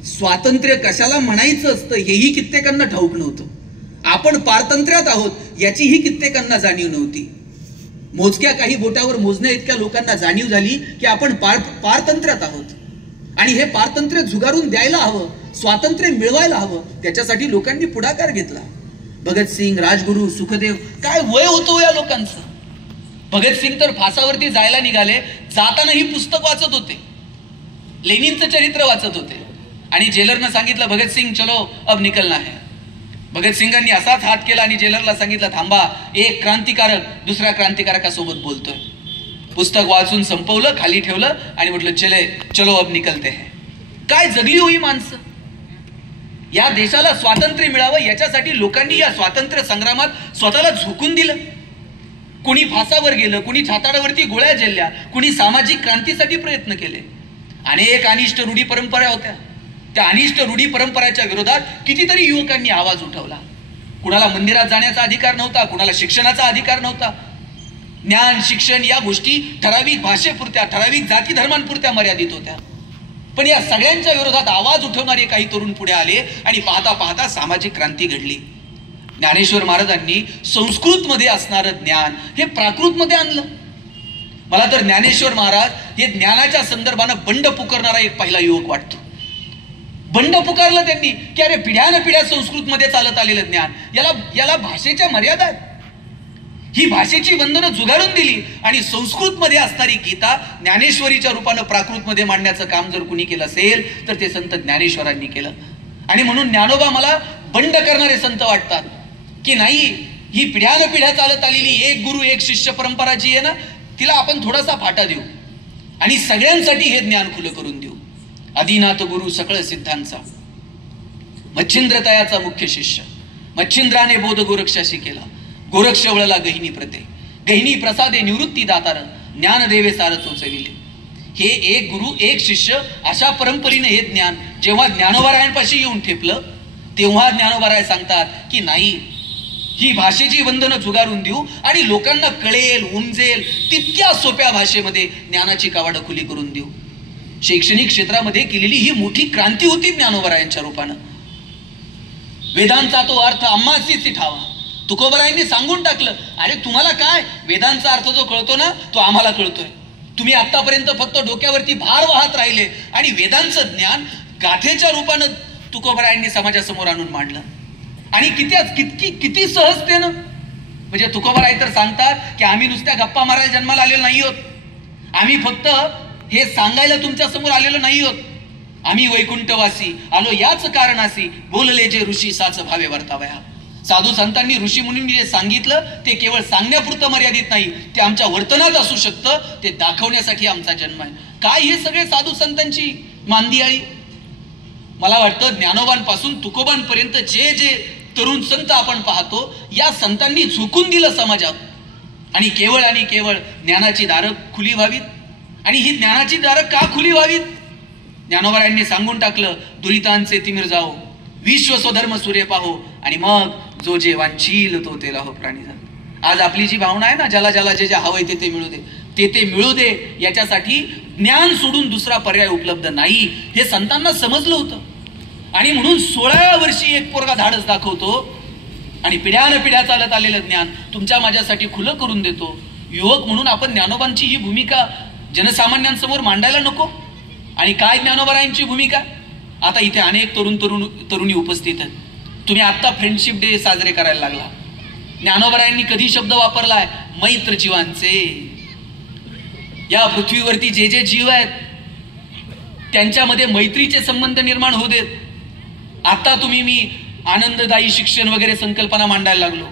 स्वातंत्र्य कशाला म्हणायचं असतं हेही कित्येकांना ठाऊक नव्हतं. आपण पारतंत्र्यात आहोत याचीही कित्येकांना जाणीव नव्हती. मोजक्या काही बोटावर मोजण्या इतक्या लोकांना जाणीव झाली की आपण पारतंत्र्यात आहोत, आणि हे पारतंत्र्य झुगारून द्यायला हवं, स्वातंत्र्य मिळवायला हवं. त्याच्यासाठी लोकांनी पुढाकार घेतला. भगतसिंग, राजगुरू, सुखदेव, काय वय होतो या लोकांचं. भगतसिंग तर फासावरती जायला निघाले, जातानाही पुस्तक वाचत होते, लेनिनचं चरित्र वाचत होते, आणि जेलरनं सांगितलं भगतसिंग चलो अब निकलना है. भगतसिंगांनी असाच हात केला आणि जेलरला सांगितलं थांबा, एक क्रांतिकारक दुसऱ्या क्रांतिकारकासोबत बोलतोय. पुस्तक वाचून संपवलं, खाली ठेवलं आणि म्हटलं चलो अब निकलते है. काय जगली होई माणसं. या देशाला स्वातंत्र्य मिळावं याच्यासाठी लोकांनी या स्वातंत्र्य संग्रामात स्वतःला झोकून दिलं. कुणी फासावर गेलं, कुणी छाताडावरती गोळ्या झेलल्या, कुणी सामाजिक क्रांतीसाठी प्रयत्न केले. अनेक अनिष्ट रूढी परंपरा होत्या. त्या अनिष्ट रूढी परंपरेच्या विरोधात कितीतरी युवकांनी आवाज उठवला. कुणाला मंदिरात जाण्याचा अधिकार नव्हता, कुणाला शिक्षणाचा अधिकार नव्हता. ज्ञान, शिक्षण या गोष्टी ठराविक भाषेपुरत्या, ठराविक जाती धर्मांपुरत्या मर्यादित होत्या. पण या सगळ्यांच्या विरोधात आवाज उठवणारे काही तरुण पुढे आले आणि पाहता पाहता सामाजिक क्रांती घडली. ज्ञानेश्वर महाराजांनी संस्कृत मध्ये असणारं ज्ञान हे प्राकृत मध्ये आणलं. मला तर ज्ञानेश्वर महाराज हे ज्ञानाच्या संदर्भानं बंड पुकारणारा एक पहिला युवक वाटतो. बंड पुकारलं त्यांनी की अरे पिढ्यान पिढ्या संस्कृत मध्ये चालत आलेलं ज्ञान, याला भाषेच्या मर्यादा आहेत. ही भाषेची बंधनं झुगारून दिली आणि संस्कृत मध्ये असणारी गीता ज्ञानेश्वरीच्या रूपानं प्राकृत मध्ये मांडण्याचं काम जर कुणी केलं असेल तर ते संत ज्ञानेश्वरांनी केलं. आणि म्हणून ज्ञानोबा मला बंड करणारे संत वाटतात की नाही, ही पिढ्यान पिढ्या चालत आलेली एक गुरु एक शिष्य परंपरा जी आहे ना, तिला आपण थोडासा फाटा देऊ आणि सगळ्यांसाठी हे ज्ञान खुलं करून देऊ. आदिनाथ गुरु सकळ सिद्धांचा, मच्छिंद्र तयाचा मुख्य शिष्य, मच्छिंद्राने बोध गोरक्षाशी केला, गोरक्ष वळला गहिनी प्रते, गहिनी प्रसादे निवृत्ती दातार, ज्ञान देवे सार चोचविले. हे एक गुरु एक शिष्य अशा परंपरेने हे ज्ञान जेव्हा ज्ञानोबारायांपाशी येऊन ठेपलं तेव्हा ज्ञानोबाराय सांगतात की नाही, ही भाषेची बंधनं झुगारून देऊ आणि लोकांना कळेल उमजेल तितक्या सोप्या भाषेमध्ये ज्ञानाची कवाडं खुली करून देऊ. शैक्षणिक क्षेत्रामध्ये केलेली ही मोठी क्रांती होती ज्ञानोबारायांच्या रूपानं. वेदांचा तो अर्थ आम्हासीच ठावा. तुकोबारायांनी सांगून टाकलं, अरे तुम्हाला काय, वेदांचा अर्थ जो कळतो ना तो आम्हाला कळतोय. तुम्ही आतापर्यंत फक्त डोक्यावरती भार वाहत राहिले आणि वेदांचं ज्ञान गाथेच्या रूपानं तुकोबारायांनी समाजासमोर आणून मांडलं. आणि किती सहजतेनं. म्हणजे तुकोबाराय तर सांगतात की आम्ही नुसत्या गप्पा मारायला जन्माला आलेलो नाही आहोत, आम्ही फक्त हे सांगायला तुमच्या समोर आलेलो नाही आहोत. आम्ही वैकुंठवासी आलो याच कारणासी, बोलले जे ऋषी साच भावे वर्तावया. साधू संतांनी ऋषी मुनींनी जे सांगितलं ते केवळ सांगण्यापुरतं मर्यादित नाही, ते आमच्या वर्तनात असू शकतं, ते दाखवण्यासाठी आमचा जन्म आहे. काय हे सगळे साधू संतांची मांदियाळी. मला वाटतं ज्ञानोबांपासून तुकोबांपर्यंत जे जे तरुण संत आपण पाहतो या संतांनी झुकून दिलं समाजात, आणि केवळ ज्ञानाची दारं खुली व्हावीत. आणि ही ज्ञानाची दारं का खुली व्हावीत? ज्ञानोबारायांनी सांगून टाकलं, दुरितांचे तिमिर जाओ, विश्व स्वधर्म सूर्य पाहो, आणि मग जो जे वांछील तो ते लाहो प्राणी जा. आज आपली जी भावना आहे ना, ज्याला ज्याला जे हवंय ते मिळू दे, ते मिळू दे, याच्यासाठी ज्ञान सोडून दुसरा पर्याय उपलब्ध नाही हे संतांना समजलं होतं. आणि म्हणून 16व्या वर्षी एक पोरगा धाडस दाखवतो आणि पिढ्यान पिढ्या चालत आलेलं ज्ञान तुमच्या माझ्यासाठी खुलं करून देतो. युवक म्हणून आपण ज्ञानोबांची ही भूमिका जनसामान्यांसमोर मांडायला नको. आणि काय ज्ञानोबारायांची भूमिका? आता इथे अनेक तरुणी उपस्थित आहेत. तुम्ही आता फ्रेंडशिप डे साजरे करायला लागला. ज्ञानोबारायांनी कधी शब्द वापरलाय? मैत्र जीवांचे. या पृथ्वीवरती जे जे जीव आहेत त्यांच्यामध्ये मैत्रीचे संबंध निर्माण होऊ देत. आता मी आनंददायी शिक्षण वगैरे संकल्पना मांडायला लागलो.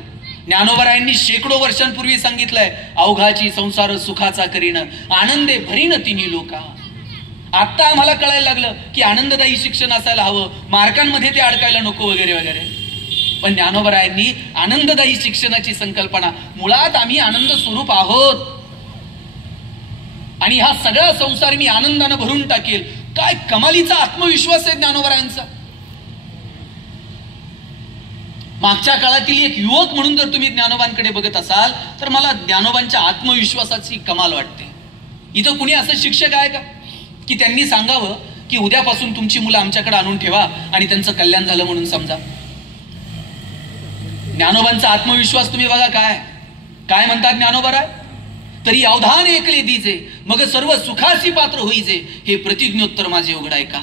ज्ञानोबारायांनी शेकडो वर्षांपूर्वी सांगितलंय, अवघाची संसार सुखाचा करीन, आनंदे भरीन तिन्ही लोका. आता आम्हाला कळायला लागलं की आनंददायी शिक्षण असायला हवं, मार्कांमध्ये ते अडकायला नको वगैरे वगैरे. पण ज्ञानोबरायांनी आनंददायी शिक्षणाची संकल्पना, मुळात आम्ही आनंद स्वरूप आहोत आणि हा सगळा संसार मी आनंदानं भरून टाकेल. काय कमालीचा आत्मविश्वास आहे ज्ञानोबरायांचा. मागच्या काळातील एक युवक म्हणून जर तुम्ही ज्ञानोबांकडे बघत असाल तर मला ज्ञानोबांच्या आत्मविश्वासाची कमाल वाटते. इथं कुणी असं शिक्षक आहे का की त्यांनी सांगावं की उद्यापासून तुमची मुलं आमच्याकडे आणून ठेवा आणि त्यांचं कल्याण झालं म्हणून समजा. ज्ञानोबांचा आत्मविश्वास तुम्ही बघा काय म्हणतात ज्ञानोबा. तरी अवधान ऐकले दीजे मग सर्व सुखासी पात्र होईजे, हे प्रतिज्ञोत्तर माझे उघडाय का.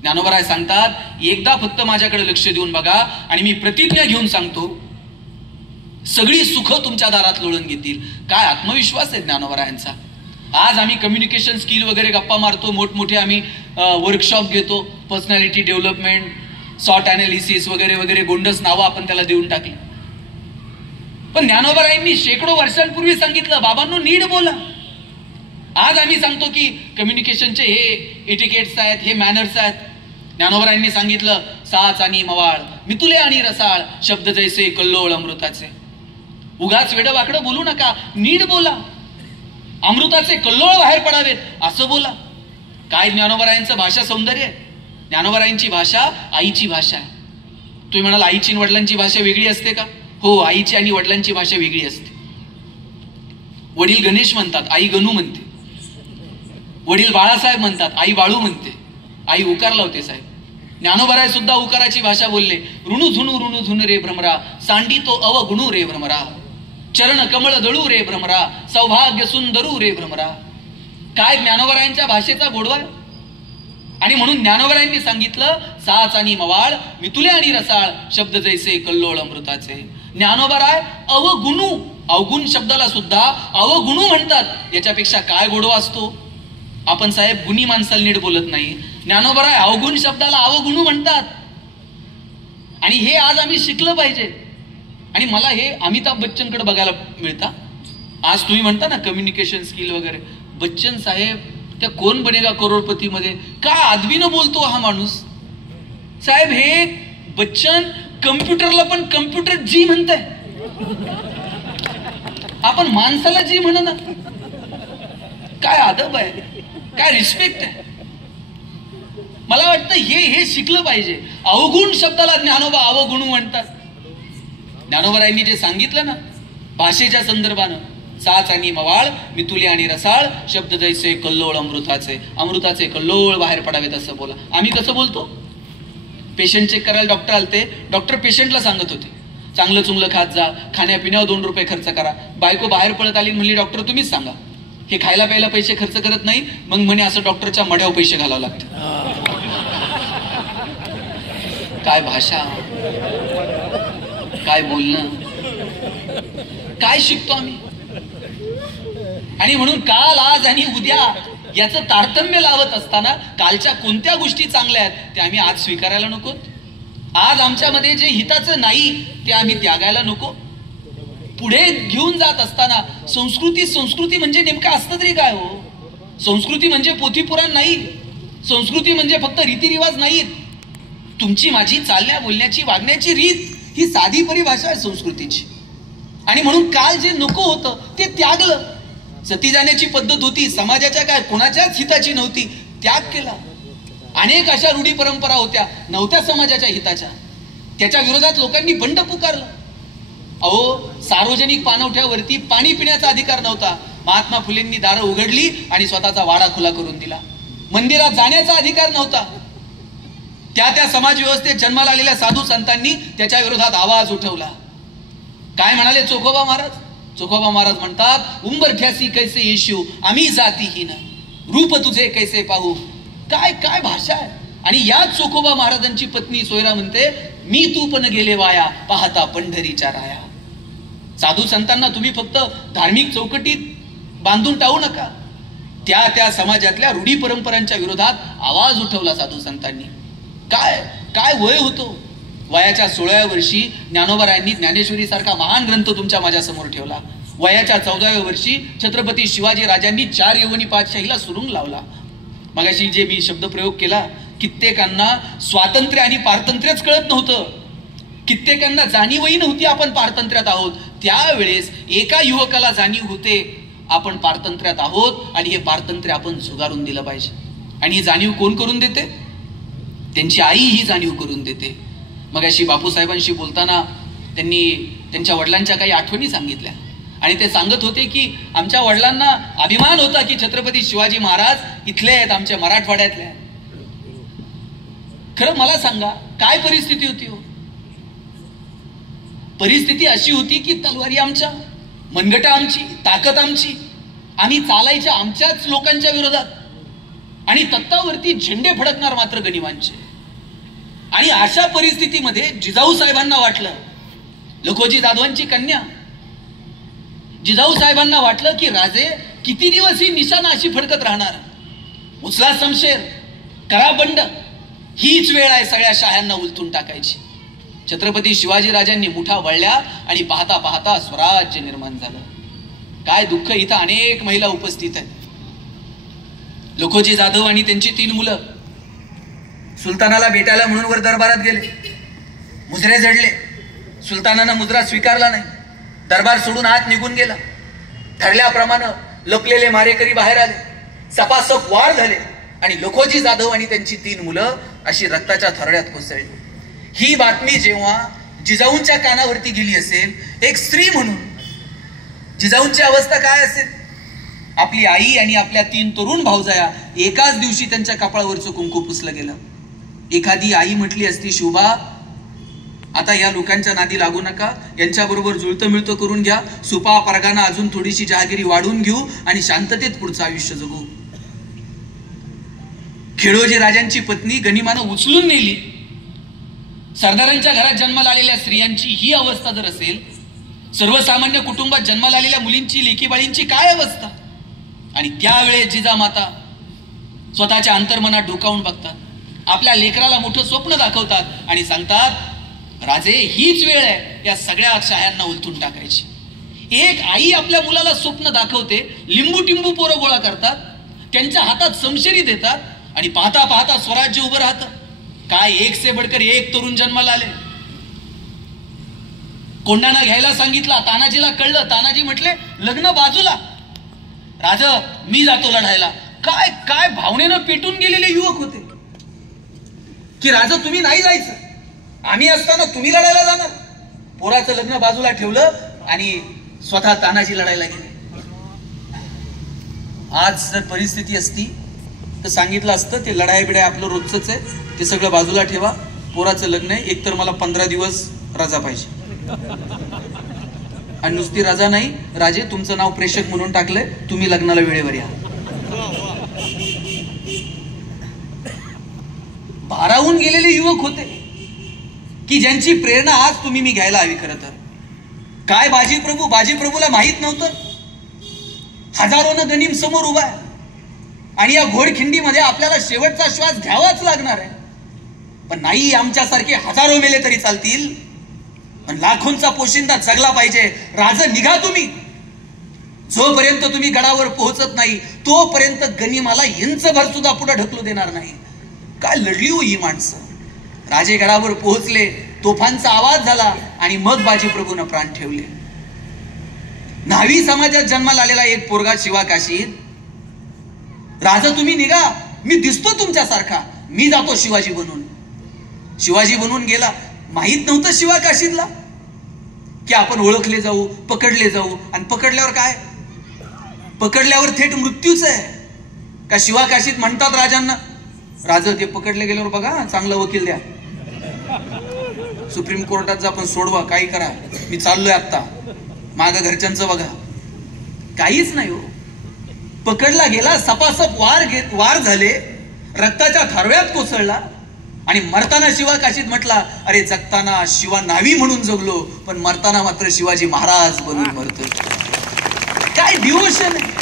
ज्ञानोबराय सांगतात एकदा फक्त माझ्याकडे लक्ष देऊन बघा आणि मी प्रतिज्ञा घेऊन सांगतो सगळी सुख तुमच्या दारात लोळून घेतील. काय आत्मविश्वास आहे ज्ञानोबरायांचा. आज आम्ही कम्युनिकेशन स्किल वगैरे गप्पा मारतो, मोठमोठे आम्ही वर्कशॉप घेतो, पर्सनॅलिटी डेव्हलपमेंट, सॉट अनालिसिस वगैरे वगैरे गोंडस नावं आपण त्याला देऊन टाकली. पण ज्ञानोबरायांनी शेकडो वर्षांपूर्वी सांगितलं बाबांनो नीट बोला. आज आम्ही सांगतो की कम्युनिकेशनचे हे एटिकेट्स आहेत, हे मॅनर्स आहेत. ज्ञानोबरायांनी सांगितलं साच आणि मवाळ, मितुले आणि रसाळ, शब्द जैसे कल्लोळ अमृताचे. उगाच वेडं वाकडं बोलू नका, नीट बोला. अमृताचे कल्लोळ बाहेर पडावेत असं बोला. काय ज्ञानोबरायांचं भाषा सौंदर्य. ज्ञानोबरायांची भाषा आईची भाषा आहे. तुम्ही म्हणाल आईची आणि वडिलांची भाषा वेगळी असते का. हो, आईची आणि वडिलांची भाषा वेगळी असते. वडील गणेश म्हणतात, आई गणू म्हणते. वडील बाळासाहेब म्हणतात, आई बाळू म्हणते. आई उकार लावते साहेब. ज्ञानोबराय सुद्धा उकाराची भाषा बोलले. ऋणू झुनू रे भ्रमरा, सांडी तो अवगुणू रे भ्रमरा, चरण कमळ दळू रे भ्रमरा, सौभाग्य सुंदरू रे भ्रमरा. काय ज्ञानोबरायांच्या भाषेचा गोडवा. आणि म्हणून ज्ञानोबरायांनी सांगितलं साच आणि मवाळ, मितुले आणि रसाळ, शब्द जैसे कल्लोळ अमृताचे. ज्ञानोबराय अवगुणू, अवगुण शब्दाला सुद्धा अवगुणू म्हणतात. याच्यापेक्षा काय गोडवा असतो. आपण साहेब गुणी माणसाला नीट बोलत नाही. ज्ञानोबराय अवगुण शब्दाला अवगुणू म्हणतात. आणि हे आज आम्ही शिकलं पाहिजे. आणि मला हे अमिताभ बच्चनकडे बघायला मिळतं. आज तुम्ही म्हणता ना कम्युनिकेशन स्किल वगैरे, बच्चन साहेब त्या कोण बनेगा करोडपती मध्ये का आदबीनं बोलतो हा माणूस. साहेब हे बच्चन कम्प्युटरला पण कम्प्युटर जी म्हणताय. आपण माणसाला जी म्हणा ना. काय अदब आहे, काय रिस्पेक्ट आहे. मला वाटतं हे शिकलं पाहिजे. अवगुण शब्दाला ज्ञानोबा अवगुणू म्हणतात. ज्ञानोबरायांनी जे सांगितलं ना भाषेच्या संदर्भानं, साच आणि मवाळ, मितुले आणि रसाळ, शब्द जैसे कल्लोळ अमृताचे, अमृताचे कल्लोळ बाहेर पडावेत असं बोला. आम्ही कसं बोलतो. पेशंट चेक करायला डॉक्टर आलते. डॉक्टर पेशंटला सांगत होते चांगलं चुंगलं खात जा, खाण्यापिण्यावर 2 रुपये खर्च करा. बायको बाहेर पळत आली, म्हणली डॉक्टर तुम्हीच सांगा, हे खायला प्यायला पैसे खर्च करत नाही. मग म्हणे असं डॉक्टरच्या मढ्यावर पैसे घालावं लागतं. काय भाषा, काय बोलणं, काय शिकतो आम्ही. आणि म्हणून काल, आज आणि उद्या याचं तारतम्य लावत असताना कालच्या कोणत्या गोष्टी चांगल्या आहेत ते आम्ही आज स्वीकारायला नको. आज आमच्यामध्ये जे हिताचं नाही ते आम्ही त्यागायला नको. पुढे घेऊन जात असताना संस्कृती म्हणजे नेमकं असतं तरी काय हो. संस्कृती म्हणजे पोथीपुराण नाही. संस्कृती म्हणजे फक्त रीतिरिवाज नाहीत. तुमची माझी चालण्या बोलण्याची वागण्याची रीत ही साधी परिभाषा आहे संस्कृतीची. आणि म्हणून काल जे नको होतं ते त्यागलं. सती जाण्याची पद्धत होती, समाजाच्या काय कोणाच्याच हिताची नव्हती, त्याग केला. अनेक अशा रूढी परंपरा होत्या, नव्हत्या समाजाच्या हिताच्या, त्याच्या विरोधात लोकांनी बंड पुकारलं. अहो, सार्वजनिक पाणवठ्यावरती पाणी पिण्याचा अधिकार नव्हता. महात्मा फुलेंनी दारं उघडली आणि स्वतःचा वाडा खुला करून दिला. मंदिरात जाण्याचा अधिकार नव्हता. त्या समाज व्यवस्थेत जन्माला आलेल्या साधू संतांनी त्याच्या विरोधात आवाज उठवला. काय म्हणाले चोखोबा महाराज. चोखोबा महाराज म्हणतात उंबरठ्यासी कैसे येशू आम्ही जातीहीन, रूप तुझे कैसे पाहू. काय काय भाषा आहे. आणि याच चोखोबा महाराजांची पत्नी सोयरा म्हणते मी तू पण गेले वाया पाहता पंढरीच्या राया. साधू संतांना तुम्ही फक्त धार्मिक चौकटीत बांधून टाळू नका. त्या समाजातल्या रूढी परंपरांच्या विरोधात आवाज उठवला साधू संतांनी. काय काय वय होतो. वयाच्या 16व्या वर्षी ज्ञानोबरायांनी ज्ञानेश्वरी सारखा महान ग्रंथ तुमच्या माझ्यासमोर ठेवला. वयाच्या 14व्या वर्षी छत्रपती शिवाजी राजांनी 4 यवनी पातशाहीला सुरुंग लावला. मगाशी जे मी शब्दप्रयोग केला, कित्येकांना स्वातंत्र्य आणि पारतंत्र्यच कळत नव्हतं. कित्येकांना जाणीवही नव्हती आपण पारतंत्र्यात आहोत. त्यावेळेस एका युवकाला जाणीव होते आपण पारतंत्र्यात आहोत आणि हे पारतंत्र्य आपण झुगारून दिलं पाहिजे. आणि ही जाणीव कोण करून देते? त्यांची आई ही जाणीव करून देते. मग अशी बापूसाहेबांशी बोलताना त्यांनी त्यांच्या वडिलांच्या काही आठवणी सांगितल्या आणि ते सांगत होते की आमच्या वडिलांना अभिमान होता की छत्रपती शिवाजी महाराज इथले आहेत, आमच्या मराठवाड्यातले. खरं मला सांगा काय परिस्थिती होती हो? परिस्थिती अशी होती की तलवारी आमच्या, मनगटा आमची, ताकद आमची, आम्ही चालायच्या आमच्याच लोकांच्या विरोधात आणि तत्तावरती झेंडे फडकणार मात्र गनिमांचे. आणि अशा परिस्थितीमध्ये जिजाऊ साहेबांना वाटलं, लखोजी जाधवांची कन्या जिजाऊ साहेबांना वाटलं की राजे किती दिवस ही निशाणा अशी फडकत राहणार, उचला शमशेर, करा बंड, हीच वेळ आहे सगळ्या शाह्यांना उलथून टाकायची. छत्रपती शिवाजी राजांनी मुठा वळल्या आणि पाहता पाहता स्वराज्य निर्माण झालं. काय दुःख, इथं अनेक महिला उपस्थित आहेत. लखोजी जाधव आणि त्यांची 3 मुलं सुलतानाला भेटायला म्हणून वर दरबारात गेले. मुजरे जडले. सुलतानानं मुजरा स्वीकारला नाही. दरबार सोडून आत निघून गेला. ठरल्याप्रमाणे लपलेले मारेकरी बाहेर आले. सपासप वार झाले आणि लखोजी जाधव आणि त्यांची 3 मुलं अशी रक्ताच्या थरड्यात कोसळली. ही बातमी जेव्हा जिजाऊंच्या कानावरती गेली असेल, एक स्त्री म्हणून जिजाऊंची अवस्था काय असेल? आपली आई आणि आपल्या 3 तरुण भाऊजाया एकाच दिवशी त्यांच्या कपाळावरचं कुंकू पुसलं गेलं. एखादी आई म्हटली असती, शोभा आता या लोकांच्या नादी लागू नका, यांच्याबरोबर जुळतं मिळतं करून घ्या, सुपा परगाना अजून थोडीशी जहागिरी वाढवून घेऊ आणि शांततेत पुढचं आयुष्य जगू. खेडोजी राजांची पत्नी गनिमानं उचलून नेली. सरदारांच्या घरात जन्माला आलेल्या स्त्रियांची ही अवस्था जर असेल, सर्वसामान्य कुटुंबात जन्माला आलेल्या मुलींची, लेकीबाळींची काय अवस्था? आणि त्यावेळेस जिजामाता स्वतःच्या अंतर्मनात डोकावून बघतात, आपल्या लेकराला मोठं स्वप्न दाखवतात आणि सांगतात, राजे हीच वेळ आहे या सगळ्या शाह्यांना उलथून टाकायची. एक आई आपल्या मुलाला स्वप्न दाखवते, लिंबू टिंबू पोरं गोळा करतात, त्यांच्या हातात समशेरी देतात आणि पाहता पाहता स्वराज्य उभं राहतं. काय एक से बडकर एक तरुण जन्माला आले. कोंडाणा घ्यायला सांगितला, तानाजीला कळलं. तानाजी म्हटले, लग्न बाजूला, राज मी जातो लढायला. काय काय भावनेनं पेटून गेलेले युवक होते की राजा तुम्ही नाही जायचं, आम्ही असताना तुम्ही लढायला जाणार. पोराचं लग्न बाजूला ठेवलं आणि स्वतः तानाजी लढायला गेले. आज जर परिस्थिती असती तर सांगितलं असतं, ते लढाई बिडाई आपलं रोजच आहे, ते सगळं बाजूला ठेवा, पोराचं लग्न आहे, एकतर मला 15 दिवस रजा पाहिजे. आणि नुसती रजा नाही, राजे तुमचं नाव प्रेषक म्हणून टाकलंय, तुम्ही लग्नाला वेळेवर या. भारावून गेलेले युवक होते की ज्यांची प्रेरणा आज तुम्ही मी घ्यायला हवी. खरं तर काय बाजीप्रभूला माहित नव्हतं हजारोनं गनिम समोर उभा आहे आणि या घोडखिंडीमध्ये आपल्याला शेवटचा श्वास घ्यावाच लागणार आहे. पण नाही, आमच्यासारखे हजारो मेले तरी चालतील, पण लाखोंचा पोशिंदा जगला पाहिजे. राज निघा तुम्ही. जोपर्यंत तुम्ही गडावर पोहोचत नाही तोपर्यंत गनिमाला इंचभर सुद्धा पुढे ढकलू देणार नाही. काय लढली हो ही माणसं. राजे गडावर पोहोचले, तोफांचा आवाज झाला आणि मग बाजीप्रभूनं प्राण ठेवले. न्हावी समाजात जन्माला आलेला एक पोरगा शिवा काशीद, राजा तुम्ही निघा, मी दिसतो तुमच्यासारखा, मी जातो शिवाजी बनून. शिवाजी बनून गेला. माहित नव्हतं शिवा काशीदला की आपण ओळखले जाऊ, पकडले जाऊ. आणि पकडल्यावर काय? पकडल्यावर थेट मृत्यूच आहे का? शिवा काशीद म्हणतात राजांना, राजा ते पकडले गेल्यावर बघा चांगला वकील द्या, सुप्रीम कोर्टात जा, पण सोडवा, काही करा, मी चाललोय आता, माग घरच्यांचं बघा. काहीच नाही हो. पकडला गेला, सपासप वार झाले, रक्ताच्या थरव्यात कोसळला आणि मरताना शिवा काशीद म्हटला, अरे जगताना शिवा न्हावी म्हणून जगलो, पण मरताना मात्र शिवाजी महाराज बनून मरतोय. काय डिवोशन आहे.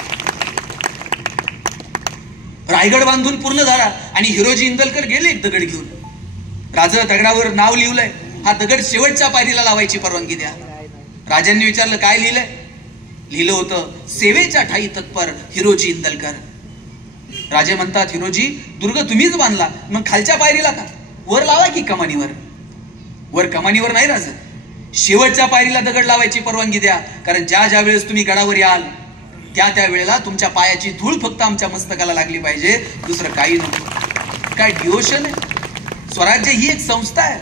रायगड बांधून पूर्ण झाला आणि हिरोजी इंदलकर गेले एक दगड घेऊन. राजा दगडावर नाव लिहिलंय, हा दगड शेवटच्या पायरीला लावायची परवानगी द्या. राजांनी विचारलं काय लिहिलंय? लिहिलं होतं, सेवेच्या ठाई तत्पर हिरोजी इंदलकर. राजे म्हणतात, हिरोजी दुर्ग तुम्हीच बांधला, मग खालच्या पायरीला का? वर लावा की कमानीवर. वर कमानीवर नाही राहत, शेवटच्या पायरीला दगड लावायची परवानगी द्या, कारण ज्या वेळेस तुम्ही गडावर याल त्या वेळेला तुमच्या पायाची धूळ फक्त आमच्या मस्तकाला लागली पाहिजे, दुसरं काही नको. काय डिओशन आहे? स्वराज्य ही एक संस्था आहे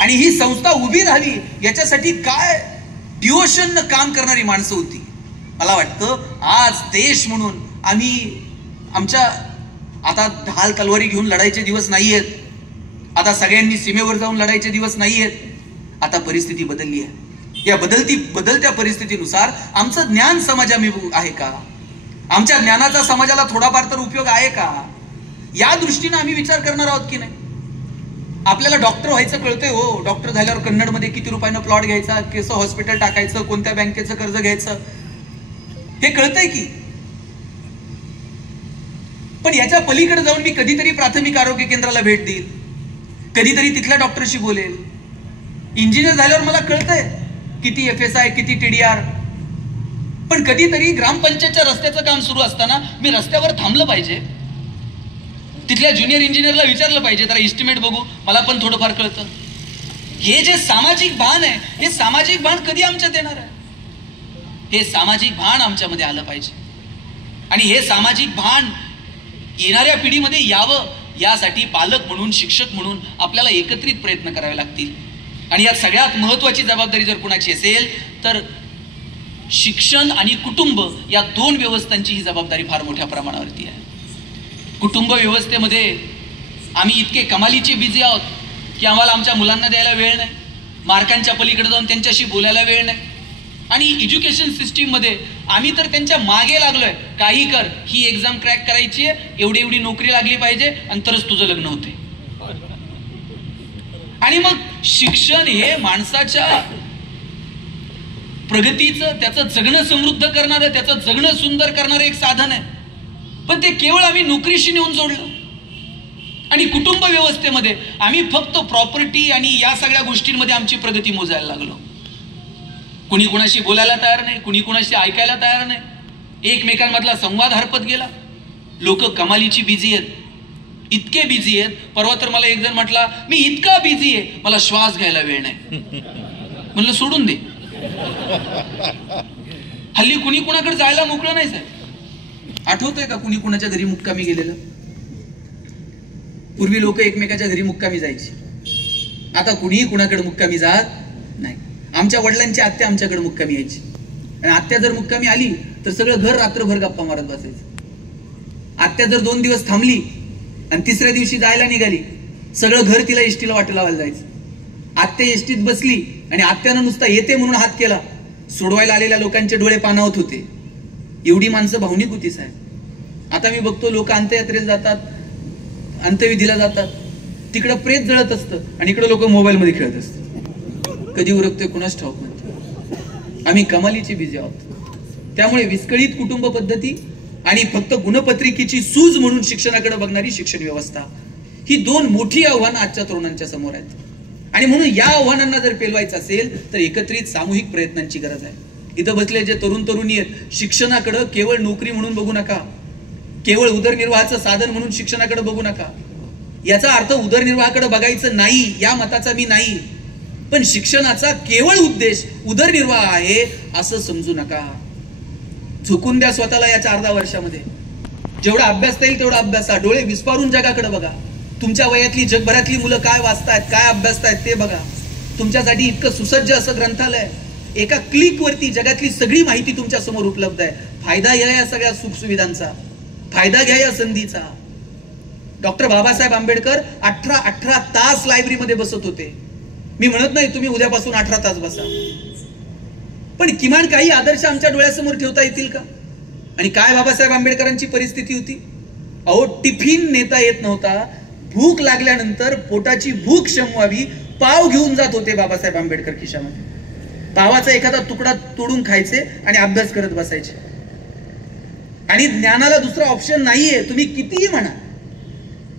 आणि ही संस्था उभी राहावी याच्यासाठी काय डिओशन काम करणारी माणसं होती. मला वाटतं आज देश म्हणून आम्ही आमच्या आता ढाल तलवारी घेऊन लढायचे दिवस नाहीयेत, आता सगळ्यांनी सीमेवर जाऊन लढायचे दिवस नाहीयेत. आता परिस्थिती बदलली आहे. या बदलत्या परिस्थितीनुसार आमचं ज्ञान समाजामी आहे का? आमच्या ज्ञानाचा समाजाला थोडाफार तर उपयोग आहे का? या दृष्टीने आम्ही विचार करणार आहोत की नाही? आपल्याला डॉक्टर व्हायचं कळतंय हो. डॉक्टर झाल्यावर कन्नडमध्ये किती रुपयानं प्लॉट घ्यायचा, कसं हॉस्पिटल टाकायचं, कोणत्या बँकेचं कर्ज घ्यायचं, हे कळतंय की. पण याच्या पलीकडे जाऊन मी कधीतरी प्राथमिक आरोग्य केंद्राला भेट देईल, कधीतरी तिथल्या डॉक्टरशी बोलेल. इंजिनियर झाल्यावर मला कळतंय किती FSI, किती TDR. पण कधीतरी ग्रामपंचायतच्या रस्त्याचं काम सुरू असताना मी रस्त्यावर थांबलं पाहिजे, तिथल्या ज्युनियर इंजिनियरला विचारलं पाहिजे, जरा इस्टिमेट बघू, मला पण थोडंफार कळतं. हे जे सामाजिक भान आहे, हे सामाजिक भान कधी आमच्यात येणार आहे? हे सामाजिक भान आमच्यामध्ये आलं पाहिजे आणि हे सामाजिक भान येणाऱ्या पिढीमध्ये यावं यासाठी पालक म्हणून, शिक्षक म्हणून आपल्याला एकत्रित प्रयत्न करावे लागतील. आणि यात सगळ्यात महत्वाची जबाबदारी जर कुणाची असेल तर शिक्षण आणि कुटुंब या दोन व्यवस्थांची ही जबाबदारी फार मोठ्या प्रमाणावरती आहे. कुटुंब व्यवस्थेमध्ये आम्ही इतके कमालीचे बिझी आहोत की आम्हाला आमच्या मुलांना द्यायला वेळ नाही, मार्कांच्या पलीकडे जाऊन त्यांच्याशी बोलायला वेळ नाही. आणि एज्युकेशन सिस्टीममध्ये आम्ही तर त्यांच्या मागे लागलोय, काही कर, ही एक्झाम क्रॅक करायची आहे, एवढी नोकरी लागली पाहिजे आणि तरच तुझं लग्न होते. आणि मग शिक्षण हे माणसाच्या प्रगतीचं, त्याचं जगणं समृद्ध करणारं, त्याचं जगणं सुंदर करणारं एक साधन आहे. पण ते केवळ आम्ही नोकरीशी नेऊन जोडलं. आणि कुटुंब व्यवस्थेमध्ये आम्ही फक्त प्रॉपर्टी आणि या सगळ्या गोष्टींमध्ये आमची प्रगती मोजायला लागलो. कुणी कुणाशी बोलायला तयार नाही, कुणी कुणाशी ऐकायला तयार नाही, एकमेकांमधला संवाद हरपत गेला. लोक कमालीची बिझी आहेत, इतके बिझी आहेत. परवा तर मला एक जण म्हटला, मी इतका बिझी आहे मला श्वास घ्यायला वेळ नाही. म्हणलं सोडून दे, हल्ली कुणी कुणाकडे जायला मोकळं नाही साहेब. आठवतंय का कुणी कुणाच्या घरी मुक्कामी गेलेलं? पूर्वी लोक एकमेकाच्या घरी मुक्कामी जायची, आता कुणीही कुणाकडे मुक्कामी जात नाही. आमच्या वडिलांची आत्या आमच्याकडे मुक्कामी यायची आणि आत्या जर मुक्कामी आली तर सगळं घर रात्रभर गप्पा मारत बसायचं. आत्या जर 2 दिवस थांबली आणि तिसऱ्या दिवशी जायला निघाली, सगळं घर तिला एसटीला वाटेला लावायला जायचं. आत्या एसटीत बसली आणि आत्यानं नुसता येते म्हणून हात केला, सोडवायला आलेल्या लोकांचे डोळे पाणावत होते. एवढी माणसं भावनिक होती साहेब. आता मी बघतो लोक अंत्ययात्रेला जातात, अंत्यविधीला जातात, तिकडं प्रेत जळत असतं आणि इकडे लोक मोबाईल मध्ये खेळत असतात. कधी उरकतोय कुणाच ठाऊक नाही. आम्ही कमालीची बिझी आहोत. त्यामुळे विस्कळीत कुटुंब पद्धती आणि फक्त गुणपत्रिकेची सूज म्हणून शिक्षणाकडे बघणारी शिक्षण व्यवस्था, ही 2 मोठी आव्हानं आजच्या तरुणांच्या समोर आहेत. आणि म्हणून या आव्हानांना जर पेलवायचं असेल तर एकत्रित सामूहिक प्रयत्नांची गरज आहे. इथं बसले जे तरुण तरुणी आहेत, शिक्षणाकडे केवळ नोकरी म्हणून बघू नका, केवळ उदरनिर्वाहाचं साधन म्हणून शिक्षणाकडे बघू नका. याचा अर्थ उदरनिर्वाहाकडे बघायचं नाही या मताचा मी नाही, पण शिक्षणाचा केवळ उद्देश उदरनिर्वाह आहे असं समजू नका. झुकून द्या स्वतःला या 4-10 वर्षामध्ये. जेवढा अभ्यासता येईल तेवढा अभ्यासा. डोळे विस्पारून जगाकडे बघा. तुमच्या वयातली जगभरातली मुलं काय वाचतायत, काय अभ्यासतायत ते बघा. तुमच्यासाठी इतकं सुसज्ज असं ग्रंथालय, एका क्लिक वरती जगातली सगळी माहिती तुमच्या समोर उपलब्ध आहे. फायदा घ्या या सगळ्या सुखसुविधांचा, फायदा घ्या या संधीचा. डॉक्टर बाबासाहेब आंबेडकर 18 तास लायब्ररीमध्ये बसत होते. मी म्हणत नाही तुम्ही उद्यापासून 18 तास बसा, पण किमान काही आदर्श आमच्या डोळ्यासमोर ठेवता येतील का? आणि काय बाबासाहेब आंबेडकरांची परिस्थिती होती? अहो, टिफिन नेता येत नव्हता. भूक लागल्यानंतर पोटाची भूक शमवावी पाव घेऊन जात होते बाबासाहेब आंबेडकर खिशामध्ये. पावाचा एखादा तुकडा तोडून खायचे आणि अभ्यास करत बसायचे. आणि ज्ञानाला दुसरा ऑप्शन नाहीये, तुम्ही कितीही म्हणा.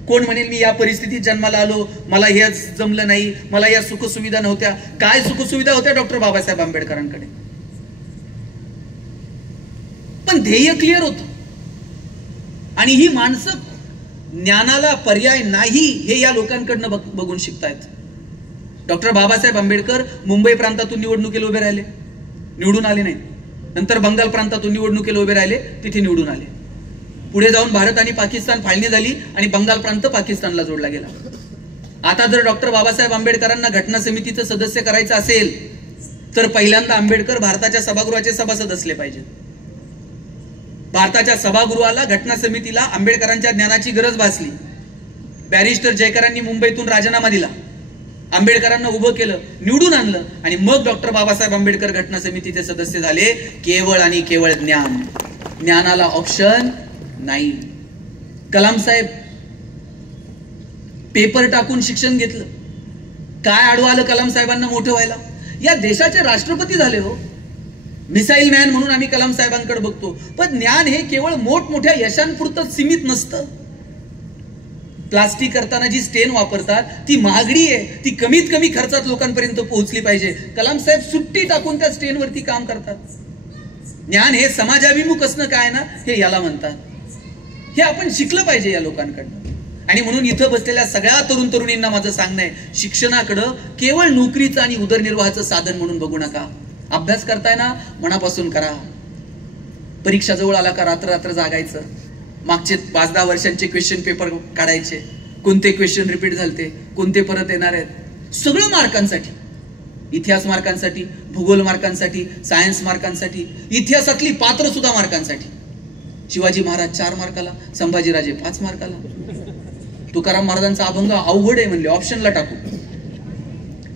कोण म्हणेल मी या परिस्थितीत जन्माला आलो, मला हे जमलं नाही, मला या सुखसुविधा नव्हत्या. काय सुखसुविधा होत्या डॉक्टर बाबासाहेब आंबेडकरांकडे? पण ध्येय क्लिअर होतं. आणि ही माणसं ज्ञानाला पर्याय नाही हे या लोकांकडनं बघून शिकतायत. डॉक्टर बाबासाहेब आंबेडकर मुंबई प्रांतातून निवडणुकीला उभे राहिले, निवडून आले नाही. नंतर बंगाल प्रांतातून निवडणुकीला उभे राहिले, तिथे निवडून आले. पुढे जाऊन भारत आणि पाकिस्तान फाळणी झाली आणि बंगाल प्रांत पाकिस्तानला जोडला गेला. आता जर डॉक्टर बाबासाहेब आंबेडकरांना घटना समितीचं सदस्य करायचं असेल तर पहिल्यांदा आंबेडकर भारताच्या सभागृहाचे सभासद असले पाहिजेत. भारताच्या सभागृहाला, घटना समितीला आंबेडकरांच्या ज्ञानाची गरज भासली. बॅरिस्टर जयकरांनी मुंबईतून राजीनामा दिला, आंबेडकरांना उभं केलं, निवडून आणलं आणि मग डॉक्टर बाबासाहेब आंबेडकर घटना समितीचे सदस्य झाले. केवळ आणि केवळ ज्ञान, ज्ञानाला ऑप्शन नाही. कलाम साहेब पेपर टाकून शिक्षण घेतलं, काय आडवं आलं कलाम साहेबांना मोठं व्हायला? या देशाचे राष्ट्रपती झाले हो. मिसाईल मॅन म्हणून आम्ही कलाम साहेबांकडे बघतो, पण ज्ञान हे केवळ मोठमोठ्या यशांपुरतं सीमित नसतं. प्लास्टिक करताना जी स्टेन वापरतात ती महागडी आहे, ती कमीत कमी खर्चात लोकांपर्यंत पोहोचली पाहिजे. कलाम साहेब सुट्टी टाकून त्या स्टेनवरती काम करतात. ज्ञान हे समाजाभिमुख असणं काय ना, हे याला म्हणतात. हे आपण शिकलं पाहिजे या लोकांकडनं. आणि म्हणून इथं बसलेल्या सगळ्या तरुण तरुणींना माझं सांगणं आहे, शिक्षणाकडं केवळ नोकरीचं आणि उदरनिर्वाहाचं साधन म्हणून बघू नका. अभ्यास करताय ना, मनापासून करा. परीक्षा जवळ आला का रात्र रात्र जागायचं, मागचे 5-10 वर्षांचे क्वेश्चन पेपर काढायचे, कोणते क्वेश्चन रिपीट झालते, कोणते परत येणार आहेत, सगळं मार्कांसाठी. इतिहास मार्कांसाठी, भूगोल मार्कांसाठी, सायन्स मार्कांसाठी, इतिहासातली पात्र सुद्धा मार्कांसाठी. शिवाजी महाराज 4 मार्काला, संभाजीराजे 5 मार्काला. तुकाराम महाराजांचा अभंग अवघड आहे म्हणले, ऑप्शनला टाकू.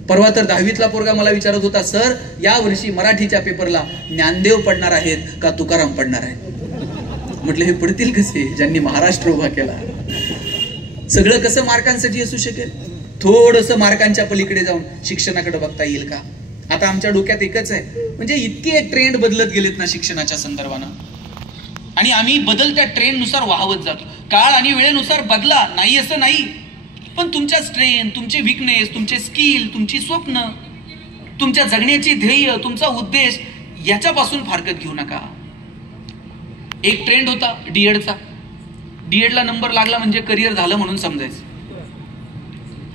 परवा तर 10वीतला पोरगा मला विचारत होता, सर या वर्षी मराठीच्या पेपरला ज्ञानदेव पडणार आहेत का तुकाराम पडणार आहेत? म्हटलं हे पडतील कसे ज्यांनी महाराष्ट्र उभा केला. सगळं कसं मार्कांसाठी असू शकेल? थोडस मार्कांच्या पलीकडे जाऊन शिक्षणाकडे बघता येईल का? आता आमच्या डोक्यात एकच आहे, म्हणजे इतके ट्रेंड बदलत गेलेत ना शिक्षणाच्या संदर्भानं, आणि आम्ही बदलत्या ट्रेंडनुसार वाहवत जातो. काळ आणि वेळेनुसार बदला, नाही असं नाही, पण तुमच्या स्ट्रेंथ, तुमचे विकनेस, तुमचे स्किल, तुमची स्वप्न, तुमच्या जगण्याची ध्येय, तुमचा उद्देश याच्यापासून फारकत घेऊ नका. एक ट्रेंड होता डीएडचा. डीएडला नंबर लागला म्हणजे करिअर झालं म्हणून समजायचं,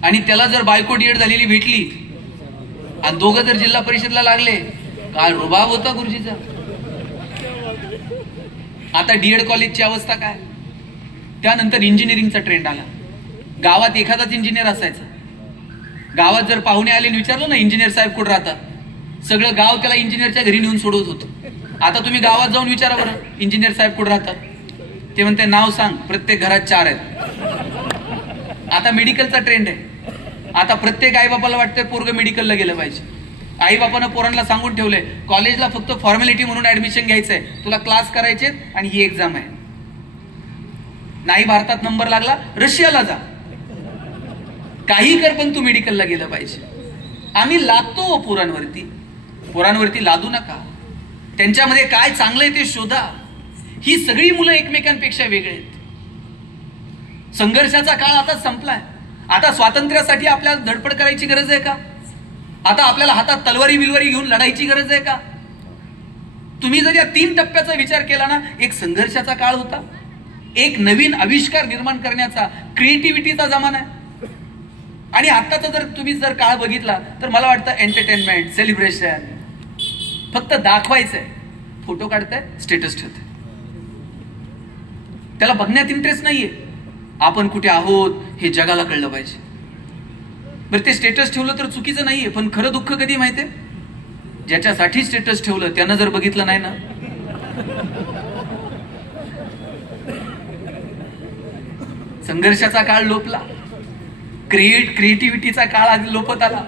आणि त्याला जर बायको डीएड झालेली भेटली आणि दोघं जर जिल्हा परिषदला लागले, काय रुबाब होता गुरुजीचा. आता डीएड कॉलेजची अवस्था काय? त्यानंतर इंजिनिअरिंगचा ट्रेंड आला. गावात एखादाच इंजिनियर असायचा. गावात जर पाहुणे आले आणि विचारलं ना इंजिनियर साहेब कुठे राहतात, सगळं गाव त्याला इंजिनियरच्या घरी नेऊन सोडवत होतं. आता तुम्ही गावात जाऊन विचारा बरं इंजिनियर साहेब कुठे राहतात, ते म्हणते नाव सांग, प्रत्येक घरात 4 आहेत. आता मेडिकलचा ट्रेंड आहे. आता प्रत्येक आईबापाला वाटतंय पोरगं मेडिकलला गेलं पाहिजे. आईबापानं पोरांना सांगून ठेवलंय कॉलेजला फक्त फॉर्मॅलिटी म्हणून ऍडमिशन घ्यायचंय, तुला क्लास करायचे आणि ही एक्झाम आहे. नाही भारतात नंबर लागला, रशियाला जा, काही कर पण तू मेडिकलला गेलं पाहिजे. आम्ही लादतो पोरांवरती लादू नका. त्यांच्यामध्ये काय चांगलंय ते शोधा. ही सगळी मुलं एकमेकांपेक्षा वेगळे आहेत. संघर्षाचा काळ आता संपलाय. आता स्वातंत्र्यासाठी आपल्याला धडपड करायची गरज आहे का? आता आपल्याला हातात तलवारी बिलवारी घेऊन लढायची गरज आहे का? तुम्ही जर या 3 टप्प्याचा विचार केला ना, एक संघर्षाचा काळ होता, एक नवीन आविष्कार निर्माण करण्याचा, क्रिएटिव्हिटीचा जमाना आहे, आणि आत्ताचा जर तुम्ही जर काळ बघितला तर मला वाटतं एंटरटेनमेंट, सेलिब्रेशन, फक्त दाखवायचंय, फोटो काढताय, स्टेटस ठेवताय, त्याला बघण्यात इंटरेस्ट नाहीये. आपण कुठे आहोत हे जगाला कळलं पाहिजे. बरं ते स्टेटस ठेवलं तर चुकीचं नाहीये, पण खरं दुःख कधी माहितीये? ज्याच्यासाठी स्टेटस ठेवलं त्यानं जर बघितलं नाही ना, संघर्षाचा काळ लोपला, क्रिएटिव्हिटीचा काळ लोपत आला,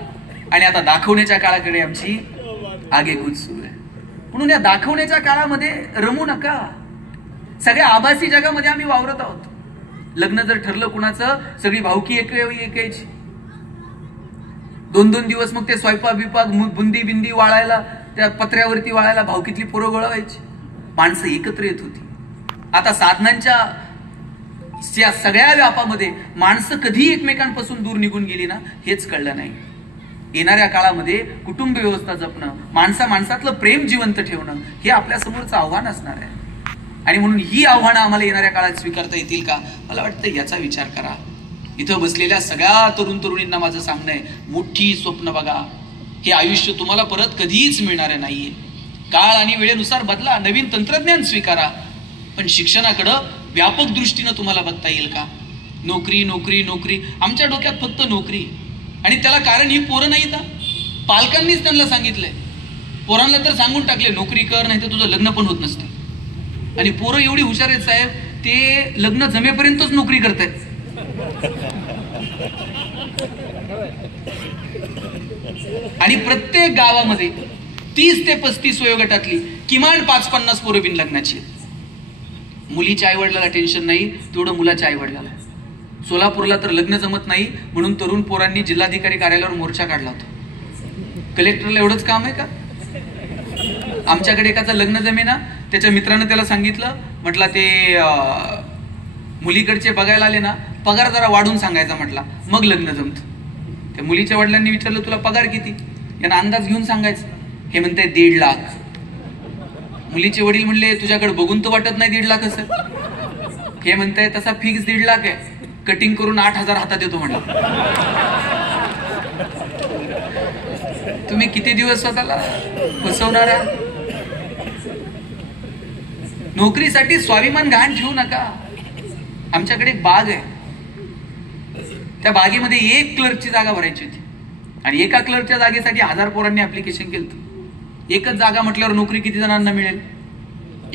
आणि आता दाखवण्याच्या काळाकडे आमची आगेकूच सुरू आहे. म्हणून या दाखवण्याच्या काळामध्ये रमू नका. सगळ्या आभासी जगामध्ये आम्ही वावरत आहोत. लग्न जर ठरलं कुणाचं, सगळी भावकी एकायची, 2-2 दिवस मग ते स्वयंपाक बिपाक बुंदी बिंदी वाळायला, त्या पत्र्यावरती वाळायला भावकीतली पोरं गोळावायची, माणसं एकत्र येत होती. आता साधनांच्या या सगळ्या व्यापामध्ये माणसं कधी एकमेकांपासून दूर निघून गेली ना, हेच कळलं नाही. येणाऱ्या काळामध्ये कुटुंब व्यवस्था जपणं, माणसातलं प्रेम जिवंत ठेवणं, हे आपल्या समोरचं आव्हान असणार आहे. आणि म्हणून ही आव्हानं आम्हाला येणाऱ्या काळात स्वीकारता येतील का, मला वाटतं याचा विचार करा. इथं बसलेल्या सगळ्या तरुण तरुणींना माझं सांगणं आहे, मोठी स्वप्न बघा. हे आयुष्य तुम्हाला परत कधीच मिळणार नाहीये. काळ आणि वेळेनुसार बदला, नवीन तंत्रज्ञान स्वीकारा, पण शिक्षणाकडं व्यापक दृष्टीनं तुम्हाला बघता येईल का? नोकरी नोकरी नोकरी, आमच्या डोक्यात फक्त नोकरी. आणि त्याला कारण ही पोरं नाहीत, पालकांनीच त्यांना सांगितलंय. पोरांना तर सांगून टाकले नोकरी कर, नाही तर तुझं लग्न पण होत नसते. आणि पोरं एवढी हुशार आहेत साहेब, ते लग्न जमेपर्यंतच नोकरी करतायत. आणि प्रत्येक गावामध्ये 30 ते 35 वयोगटातली किमान 5-50 पोरं बिन लग्नाची. मुलीच्या आईवडिलाला टेन्शन नाही तेवढं मुलाच्या आईवडिलाला. सोलापूरला तर लग्न जमत नाही म्हणून तरुण पोरांनी जिल्हाधिकारी कार्यालयावर मोर्चा काढला होता. कलेक्टरला एवढंच काम आहे का? आमच्याकडे एकाचं लग्न जमेना, त्याच्या मित्रानं त्याला सांगितलं, म्हटलं ते मुलीकडचे बघायला आले ना, पगार जरा वाढून सांगायचा म्हटला, मग लग्न जमत. त्या मुलीच्या वडिलांनी विचारलं तुला पगार किती? यांना अंदाज घेऊन सांगायचं. हे म्हणते 1.5 लाख. मुलीचे वडील म्हणले तुझ्याकडे बघून तर वाटत नाही 1.5 लाख असं. हे म्हणताय तसा फिक्स 1.5 लाख आहे, कटिंग करून 8,000 हातात येतो म्हणलं. तुम्ही किती दिवस स्वतःला फसवणार आहात? नोकरीसाठी स्वाभिमान गहाण ठेवू नका. आमच्याकडे एक बाग आहे, त्या बागेमध्ये 1 क्लर्कची जागा भरायची होती आणि एका क्लर्कच्या जागेसाठी 1000 पोरांनी ऍप्लिकेशन केलं. एकच जागा म्हटल्यावर नोकरी किती जणांना मिळेल?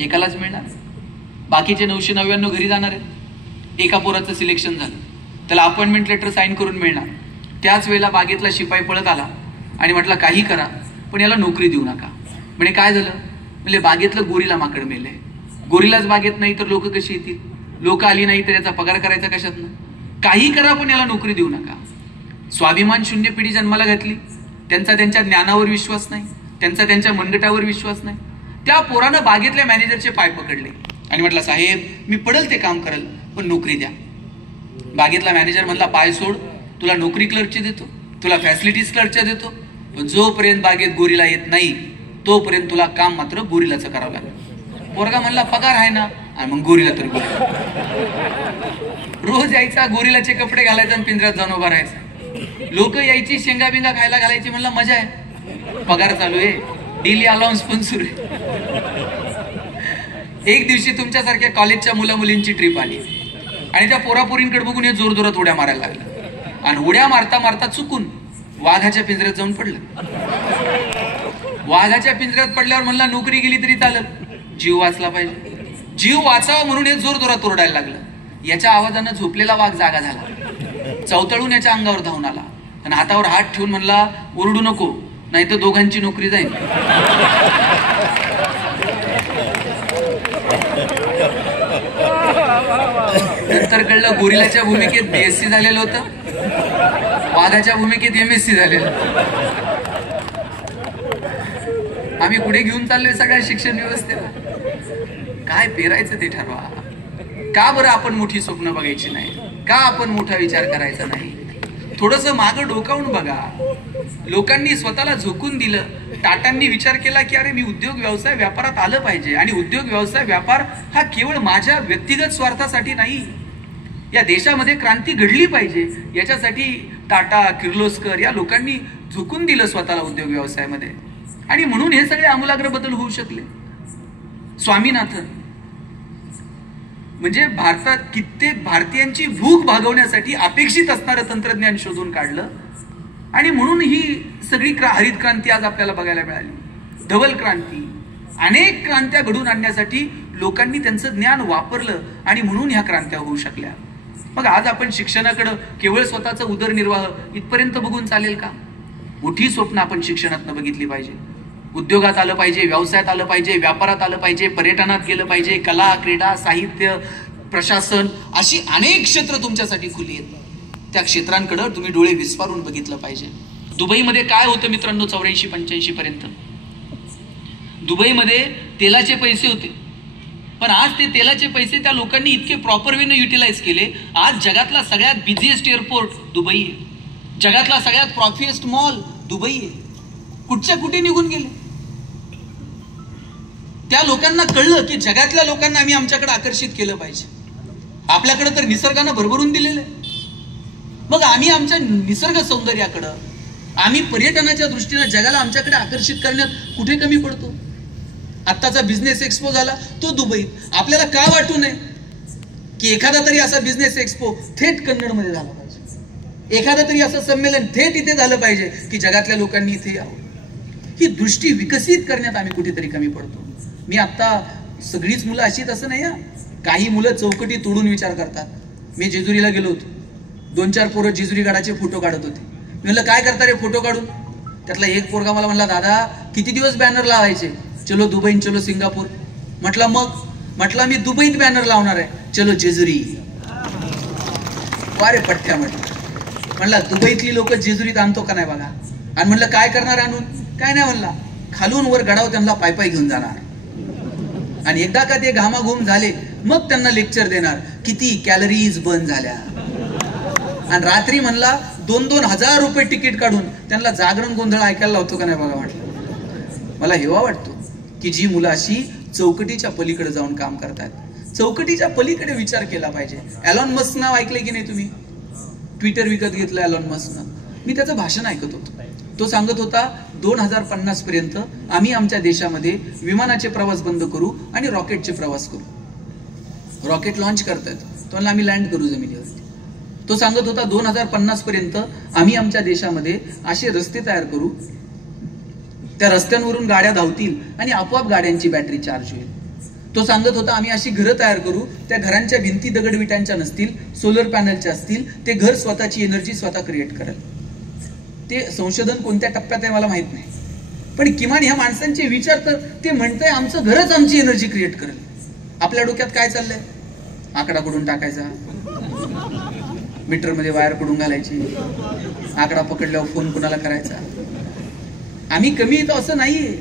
एकालाच मिळणार. बाकीचे 999 घरी जाणार आहेत. एका पोराचं सिलेक्शन झालं, त्याला अपॉइंटमेंट लेटर साईन करून मिळणार. त्याच वेळेला बागेतला शिपाई पळत आला आणि म्हटलं काही करा पण याला नोकरी देऊ नका. म्हणजे काय झालं? म्हणजे बागेतलं गोरीला माकड मेलंय. गोरीलाच बागेत नाही तर लोक कशी येतील? लोक आली नाही तर याचा पगार करायचा कशातनं? काही करा पण याला नोकरी देऊ नका. स्वाभिमान शून्य पिढी जन्माला घातली, त्यांचा त्यांच्या ज्ञानावर विश्वास नाही, त्यांचा त्यांच्या मनगटावर विश्वास नाही. त्या पोरानं बागेतल्या मॅनेजरचे पाय पकडले आणि म्हटलं साहेब मी पडल ते काम करल पण नोकरी द्या. बागेतला मॅनेजर म्हणला पाय सोड, तुला नोकरी क्लर्कची देतो, तुला फॅसिलिटीज क्लर्कच्या देतो, पण जोपर्यंत बागेत गोरीला येत नाही तोपर्यंत तुला काम मात्र गोरीलाचं करावं लागेल. पोरगा म्हणला पगार आहे ना, आणि मग गोरीला तर रोज यायचा, गोरीलाचे कपडे घालायचा आणि पिंजऱ्यात जाऊन उभा राहायचा. लोक यायची, शेंगा बिंगा खायला घालायची. म्हणला मजा आहे, पगार चालू आहे, डेली अलाउन्स पण सुरू आहे. एक दिवशी तुमच्यासारख्या कॉलेजच्या मुला मुलींची ट्रिप आली आणि त्या पोरापोरींकडे बघून हे जोर जोरात उड्या मारायला लागला आणि उड्या मारता मारता चुकून वाघाच्या पिंजऱ्यात जाऊन पडलं. वाघाच्या पिंजऱ्यात पडल्यावर म्हणला नोकरी गेली तरी चालत, जीव वाचला पाहिजे. जीव वाचावा म्हणून हे जोर जोरात ओरडायला लागलं. याच्या आवाजानं झोपलेला वाघ जागा झाला, चवतळून याच्या अंगावर धावून आला आणि हातावर हात ठेवून म्हणला ओरडू नको नाही तर दोघांची नोकरी जाईल. नंतर कळलं गोरिलाच्या भूमिकेत BSc झालेलं होतं, वाघाच्या भूमिकेत MSc झालेलं. आम्ही पुढे घेऊन चाललोय सगळ्या शिक्षण व्यवस्थेला. काय पेरायचं ते ठरवा. का बरं आपण मोठी स्वप्न बघायची नाही? का आपण मोठा विचार करायचा नाही? थोडस मागं डोकावून बघा. लोकांनी स्वतःला झोकून दिलं. टाटांनी विचार केला की अरे मी उद्योग व्यवसाय व्यापारात आलं पाहिजे आणि उद्योग व्यवसाय व्यापार हा केवळ माझ्या व्यक्तिगत स्वार्थासाठी नाही, या देशामध्ये क्रांती घडली पाहिजे याच्यासाठी टाटा, किर्लोस्कर या लोकांनी झोकून दिलं स्वतःला उद्योग व्यवसायामध्ये आणि म्हणून हे सगळे आमूलाग्र बदल होऊ शकले. स्वामीनाथन म्हणजे भारतात कित्येक भारतीयांची भूक भागवण्यासाठी अपेक्षित असणारं तंत्रज्ञान शोधून काढलं आणि म्हणून ही सगळी हरित क्रांती आज आपल्याला बघायला मिळाली. धवल क्रांती, अनेक क्रांत्या घडून आणण्यासाठी लोकांनी त्यांचं ज्ञान वापरलं आणि म्हणून ह्या क्रांत्या होऊ शकल्या. मग आज आपण शिक्षणाकडे केवळ स्वतःचा उदरनिर्वाह इथपर्यंत बघून चालेल का? मोठी स्वप्न आपण शिक्षणातनं बघितली पाहिजे. उद्योगात आलं पाहिजे, व्यवसायात आलं पाहिजे, व्यापारात आलं पाहिजे, पर्यटनात गेलं पाहिजे, कला, क्रीडा, साहित्य, प्रशासन अशी अनेक क्षेत्र तुमच्यासाठी खुली आहेत. त्या क्षेत्रांकडे तुम्ही डोळे विस्फारून बघितलं पाहिजे. दुबईमध्ये काय होतं मित्रांनो 84-85 पर्यंत? दुबईमध्ये तेलाचे पैसे होते, पण आज ते तेलाचे पैसे त्या लोकांनी इतके प्रॉपर वेने युटिलाइज केले. आज जगातला सगळ्यात बिझिएस्ट एअरपोर्ट दुबई आहे, जगातला सगळ्यात प्रॉफिएस्ट मॉल दुबई आहे. कुठच्या कुठे निघून गेले? त्या लोकांना कळलं की जगातल्या लोकांना आम्ही आमच्याकडे आकर्षित केलं पाहिजे. आपल्याकडे तर निसर्गानं भरभरून दिलेलं आहे. मग आम्ही आमच्या निसर्ग सौंदर्याकडं, आम्ही पर्यटनाच्या दृष्टीने जगाला आमच्याकडे आकर्षित करण्यात कुठे कमी पडतो? आत्ताचा बिझनेस एक्सपो झाला तो दुबईत. आपल्याला का वाटू नये की एखादा तरी असा बिझनेस एक्सपो थेट कन्नडमध्ये झाला पाहिजे, एखादा तरी असं संमेलन थेट इथे झालं पाहिजे की जगातल्या लोकांनी इथे यावं. ही दृष्टी विकसित करण्यात आम्ही कुठेतरी कमी पडतो. मी आता सगळीच मुलं अशीच असं नाही हा, काही मुलं चौकटी तोडून विचार करतात. मी जेजुरीला गेलो होतो, 2-4 पोरं जेजुरी गडाचे फोटो काढत होते. मी म्हणलं काय करता रे फोटो काढून? त्यातला एक पोरगा मला म्हणला, दादा किती दिवस बॅनर लावायचे? चलो दुबई, चलो सिंगापूर. म्हटलं मी दुबईत बॅनर लावणार आहे, चलो जेजुरी. वारे पठ्ठ्या म्हणला दुबईतली लोक जेजुरीत आणतो का नाही बघा. आणि म्हणलं काय करणार आणून? काय नाही म्हणला, खालून वर गडावर त्यांना पायपाय घेऊन जाणार आणि एकदा का ते घामाघूम झाले मग त्यांना लेक्चर देणार किती कॅलरीज बर्न झाल्या. आणि रात्री म्हणला 2-2 हजार रुपये तिकीट काढून त्यांना जागरण गोंधळ ऐकायला लावतो का नाही बघा. म्हटलं मला हेवा वाटतो की जी मुलं अशी चौकटीच्या पलीकडे जाऊन काम करतात, चौकटीच्या पलीकडे विचार केला पाहिजे. एलॉन मस्क नाव ऐकलंय की नाही तुम्ही? ट्विटर विकत घेतलं एलॉन मस्कनं. मी त्याचं भाषण ऐकत होतो. तो सांगत होता 2050 पर्यंत आम्ही आमच्या देशामध्ये विमानाचे प्रवास बंद करू आणि रॉकेटचे प्रवास करू. रॉकेट लॉन्च करतायत, तो म्हणला आम्ही लँड करू जमिनीवरती. तो सांगत होता 2050 पर्यंत आम्ही आमच्या देशामध्ये असे रस्ते तयार करू, त्या रस्त्यांवरून गाड्या धावतील आणि आपोआप गाड्यांची बॅटरी चार्ज होईल. तो सांगत होता आम्ही अशी घरं तयार करू, त्या घरांच्या भिंती दगडविटांच्या नसतील, सोलर पॅनलच्या असतील, ते घर स्वतःची एनर्जी स्वतः क्रिएट करेल. ते संशोधन कोणत्या टप्प्यात आहे मला माहित नाही, पण किमान ह्या माणसांचे विचार तर ते म्हणतंय आमचं घरच आमची एनर्जी क्रिएट करेल. आपल्या डोक्यात काय चाललंय? आकडा कुठून टाकायचा, मीटरमध्ये वायर कुठून घालायची, आकडा पकडल्यावर फोन कुणाला करायचा. आम्ही कमी येतो असं नाहीये.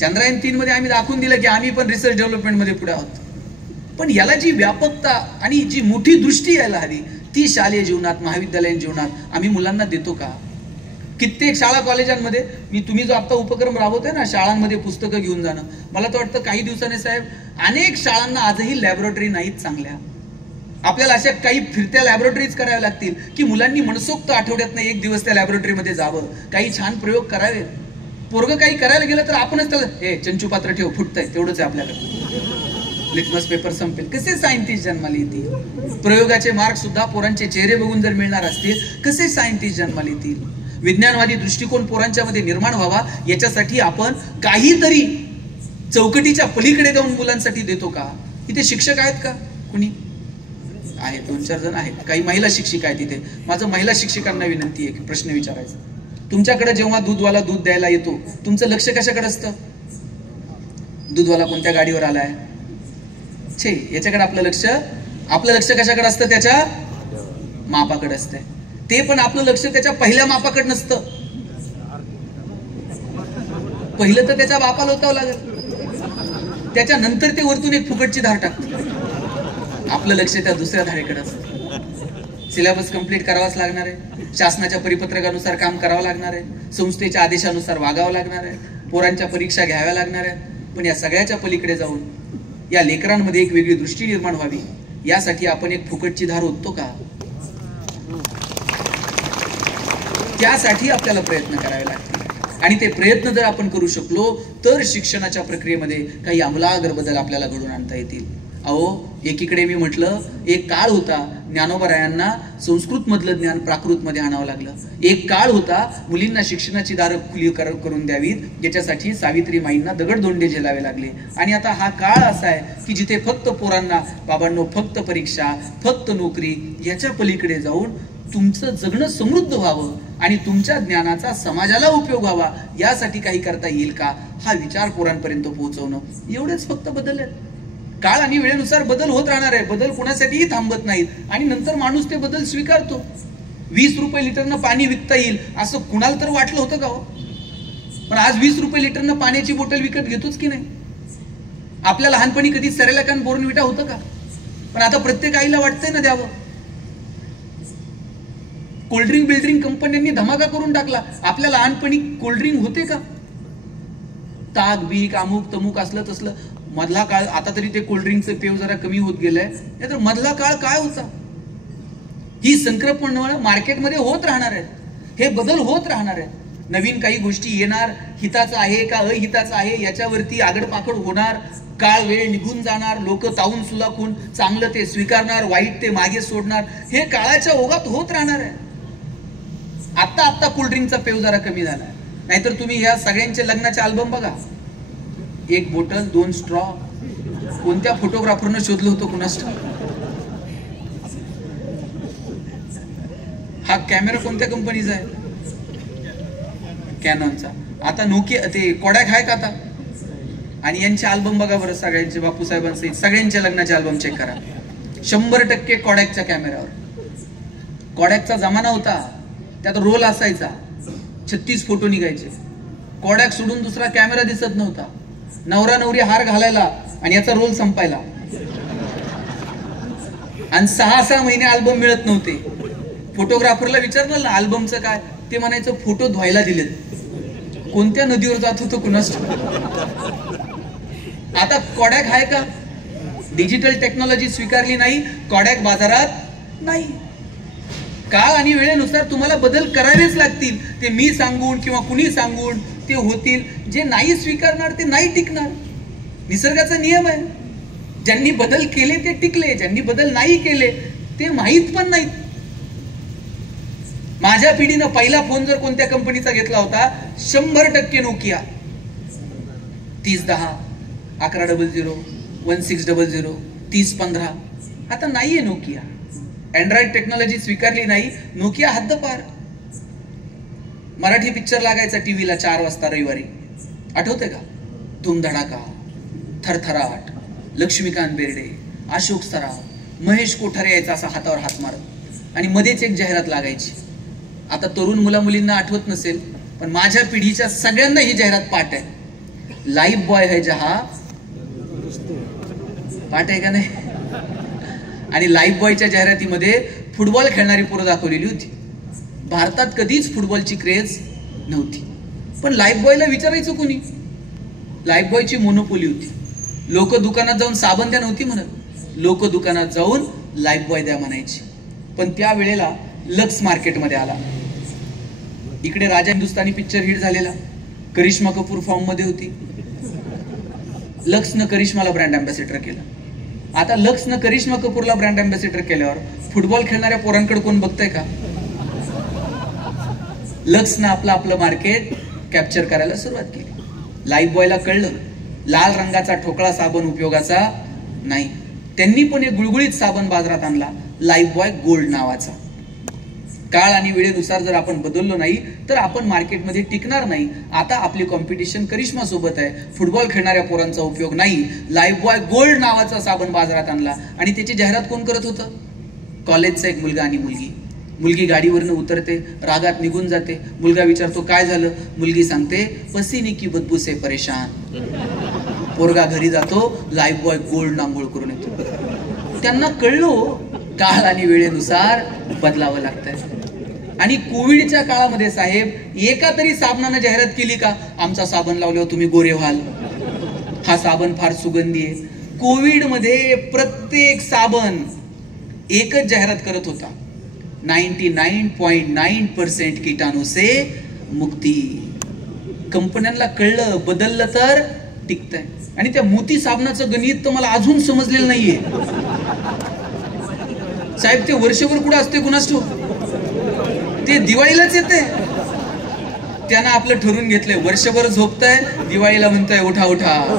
चंद्रयान 3 मध्ये आम्ही दाखवून दिलं की आम्ही पण रिसर्च डेव्हलपमेंट मध्ये पुढे आहोत. पण याला जी व्यापकता आणि जी मोठी दृष्टी यायला हवी ती शालेय जीवनात, महाविद्यालयीन जीवनात आम्ही मुलांना देतो का? कित्येक शाळा कॉलेजांमध्ये तुम्ही जो आता उपक्रम राबवतोय ना, शाळांमध्ये पुस्तकं घेऊन जाणं, मला तर वाटतं काही दिवसांनी साहेब अनेक शाळांना आजही लॅबोरेटरी नाहीत चांगल्या. आपल्याला अशा काही फिरत्या लॅबोरेटरीज कराव्या लागतील की मुलांनी मनसोक्त आठवड्यातनं एक दिवस त्या लॅबोरेटरीमध्ये जावं, काही छान प्रयोग करावे. पोरगं काही करायला गेलं तर आपणच त्याला हे चंचू पात्र ठेव, फुटतंय, तेवढंच आहे आपल्याकडे, लिटमस पेपर संपेल. कसे सायंटिस्ट जन्माला येतील? प्रयोगाचे मार्क सुद्धा पोरांचे चेहरे बघून जर मिळणार असतील, कसे सायंटिस्ट जन्माला येतील? विज्ञानवादी दृष्टिकोन पोरांच्या मध्ये निर्माण व्हावा याच्यासाठी आपण काहीतरी चौकटीच्या पलीकडे जाऊन मुलांसाठी देतो का? इथे शिक्षक आहेत का? कुणी आहेत? 2-4 जण आहेत. काही महिला शिक्षिका आहेत इथे. माझं महिला शिक्षकांना विनंती आहे की प्रश्न विचारायचा. तुमच्याकडे जेव्हा दूधवाला दूध द्यायला येतो, तुमचं लक्ष कशाकडे असतं? दूधवाला कोणत्या गाडीवर आलाय, छे याच्याकडे आपलं लक्ष कशाकडे असतं? त्याच्या मापाकडे असतंय. ते पण आपलं लक्ष त्याच्या पहिल्या मापाकडे नसतं. पहिलं तर त्याच्या बापाला होतावं लागेल, त्याच्यानंतर ते वरतून एक फुकटची धार टाकतं. आपलं लक्ष त्या दुसऱ्या धारेकडे असतं. सिलेबस कंप्लीट करावाच लागणार आहे, शासनाच्या परिपत्रकानुसार काम करावं लागणार आहे, संस्थेच्या आदेशानुसार वागावं लागणार आहे, पोरांच्या परीक्षा घ्याव्या लागणार आहेत. पण या सगळ्याच्या पलीकडे जाऊन या लेकरांमध्ये एक वेगळी दृष्टी निर्माण व्हावी यासाठी आपण एक फुकटची धार ओततो का? त्यासाठी आपल्याला प्रयत्न करावे लागतील आणि ते प्रयत्न जर आपण करू शकलो तर शिक्षणाच्या प्रक्रियेमध्ये काही आमूलाग्र बदल आपल्याला घडून आणता येतील. अहो, एकीकडे मी म्हटलं एक काळ होता ज्ञानोबरायांना संस्कृत मधलं ज्ञान प्राकृत मध्ये आणावं लागलं. एक काळ होता मुलींना शिक्षणाची दारं खुली करून द्यावीत याच्यासाठी सावित्रीमाईंना दगडधोंडे झेलावे लागले. आणि आता हा काळ असा आहे की जिथे फक्त पोरांना बाबांनो फक्त परीक्षा, फक्त नोकरी याच्या पलीकडे जाऊन तुमचं जगणं समृद्ध व्हावं आणि तुमच्या ज्ञानाचा समाजाला उपयोग व्हावा यासाठी काही करता येईल का हा विचार पोरांपर्यंत पोहोचवणं, एवढेच फक्त बदल आहेत. काळ आणि वेळेनुसार बदल होत राहणार आहे. बदल कोणासाठीही थांबत नाहीत आणि नंतर माणूस ते बदल स्वीकारतो. 20 रुपये लिटरनं पाणी विकता येईल असं कुणाला तर वाटलं होतं का हो? पण आज 20 रुपये लिटरनं पाण्याची बॉटल विकत घेतोच की नाही? आपल्या लहानपणी कधी सेरेलॅक बोर्नविटा होतं का? पण आता प्रत्येक आईला वाटतंय ना द्यावं. कोल्ड्रिंक बिल्ड्रिंक कंपन्यांनी धमाका करून टाकला. आपल्या लहानपणी कोल्ड्रिंक होते का? ताक बीक अमुक तमुक असलं तसलं. मधला काळ, आता तरी ते कोल्ड्रिंकचं पेव जरा कमी होत गेलंय, नाहीतर मधला काळ काय होता? ही संक्रमण मार्केटमध्ये होत राहणार आहेत, हे बदल होत राहणार आहेत. नवीन काही गोष्टी येणार, हिताचं आहे का अहिताचं आहे याच्यावरती आगडपाकड होणार, काळ वेळ निघून जाणार, लोक तावून सुलाखून चांगलं ते स्वीकारणार, वाईट ते मागे सोडणार, हे काळाच्या ओघात होत राहणार आहे. आता आता कोल्ड्रिंकचा पेव जरा कमी झाला, नाहीतर तुम्ही ह्या सगळ्यांचे लग्नाचे अल्बम बघा, एक बोटल 2 स्ट्रॉ, कोणत्या फोटोग्राफरनं शोधलं होतं कुणास ठाऊक. हा कॅमेरा कोणत्या कंपनीचा आहे? कॅनॉनचा. आता नोकिया ते कोडॅक आहे का आता? आणि यांचे अल्बम बघा बरं, सगळ्यांचे बापूसाहेबांसहित सगळ्यांचे लग्नाचे अल्बम चेक करा, 100% कोडॅकच्या कॅमेऱ्यावर. कोडॅकचा जमाना होता, त्यात रोल असायचा, 36 फोटो निघायचे. कोडॅक सोडून दुसरा कॅमेरा दिसत नव्हता. नवरा नवरी हार घालायला आणि याचा रोल संपायला, आणि 6-6 महिने अल्बम मिळत नव्हते. फोटोग्राफरला विचारलं ना अल्बमचं काय, ते म्हणायचं फोटो धुवायला दिलेत. कोणत्या नदीवर जात होतं कुणास. आता कोडॅक आहे का? डिजिटल टेक्नॉलॉजी स्वीकारली नाही, कोडॅक बाजारात नाही. काळ आणि वेळेनुसार तुम्हाला बदल करावेच लागतील. ते मी सांगून किंवा कुणी सांगून ते होतील. जे नाही स्वीकारणार ते नाही टिकणार. निसर्गाचा नियम आहे. ज्यांनी बदल केले ते टिकले, ज्यांनी बदल नाही केले ते माहीत पण नाहीत. माझ्या पिढीनं पहिला फोन जर कोणत्या कंपनीचा घेतला होता, 100% नोकिया 3010, 1100, 1600, 3015. आता नाहीये नोकिया. अँड्रॉइड टेक्नॉलॉजी स्वीकारली नाही, नोकिया हद्दपार. मराठी पिक्चर लागायचा टीव्हीला 4 वाजता रविवारी, आठवते का? धूमधडाका, थरथराट, लक्ष्मीकांत बेर्डे, अशोक सराफ, महेश कोठारे यायचा असा हातावर हात मारत, आणि मध्येच एक जाहिरात लागायची. आता तरुण मुला मुलींना आठवत नसेल, पण माझ्या पिढीच्या सगळ्यांना ही जाहिरात पाठ आहे. लाईफ बॉय है जहा, पाठ आहे का नाही? आणि लाईफ बॉयच्या जाहिरातीमध्ये फुटबॉल खेळणारी पोरं दाखवलेली होती. भारतात कधीच फुटबॉलची क्रेज नव्हती, पण लाईफ बॉयला विचारायचं कोणी? लाईफ बॉयची मोनोपोली होती. लोक दुकानात जाऊन साबण द्या नव्हती म्हणत, लोक दुकानात जाऊन लाईफ बॉय द्या म्हणायची. पण त्या वेळेला लक्स मार्केटमध्ये आला. इकडे राजा हिंदुस्तानी पिक्चर हिट झालेला, करिश्मा कपूर फॉर्म मध्ये होती. लक्सनं करिश्माला ब्रँड अँबॅसेडर केलं. आता लक्सनं करिश्मा कपूरला ब्रँड अँबॅसेडर केल्यावर फुटबॉल खेळणाऱ्या पोरांकडे कोण बघतंय का? लक्सनं आपलं मार्केट कॅप्चर करायला सुरुवात केली. लाईफ बॉयला कळलं लाल रंगाचा ठोकळा साबण उपयोगाचा नाही. त्यांनी पण एक गुळगुळीत साबण बाजारात आणला, लाईफ बॉय गोल्ड नावाचा. काळ आणि वेळेनुसार जर आपण बदललो नाही तर आपण मार्केटमध्ये टिकणार नाही. आता आपली कॉम्पिटिशन करिश्मा सोबत आहे. फुटबॉल खेळणाऱ्या पोरांचा उपयोग नाही. लाईफ बॉय गोल्ड नावाचा साबण बाजारात आणला, आणि त्याची जाहिरात कोण करत होतं? कॉलेजचा एक मुलगा आणि मुलगी. मुलगी गाडीवरनं उतरते, रागात निघून जाते. मुलगा विचारतो काय झालं? मुलगी सांगते पसीने की बदबू से परेशान. पोरगा घरी जातो, लाईफ बॉय गोल्ड आंघोळ करून येतो. त्यांना कळलो काळ आणि वेळेनुसार बदलावं लागतंय. आणि कोविडच्या काळामध्ये साहेब एका तरी साबणानं जाहिरात केली का? आमचा साबण लावल्यावर तुम्ही गोरे व्हाल, हा साबण फार सुगंधी आहे. कोविड मध्ये प्रत्येक साबण एकच जाहिरात करत होता, 99.9% कीटाणू से मुक्ती. कंपन्यांना कळलं बदललं तर टिकतंय. आणि त्या मोती साबणाचं गणित तर मला अजून समजलेलं नाहीये साहेब. ते वर्षभर कुठं असते कुणास ठाऊक, ते दिवाळीलाच येते. त्यानं आपलं ठरवून घेतलंय वर्षभर झोपतंय, दिवाळीला म्हणतंय उठा उठा.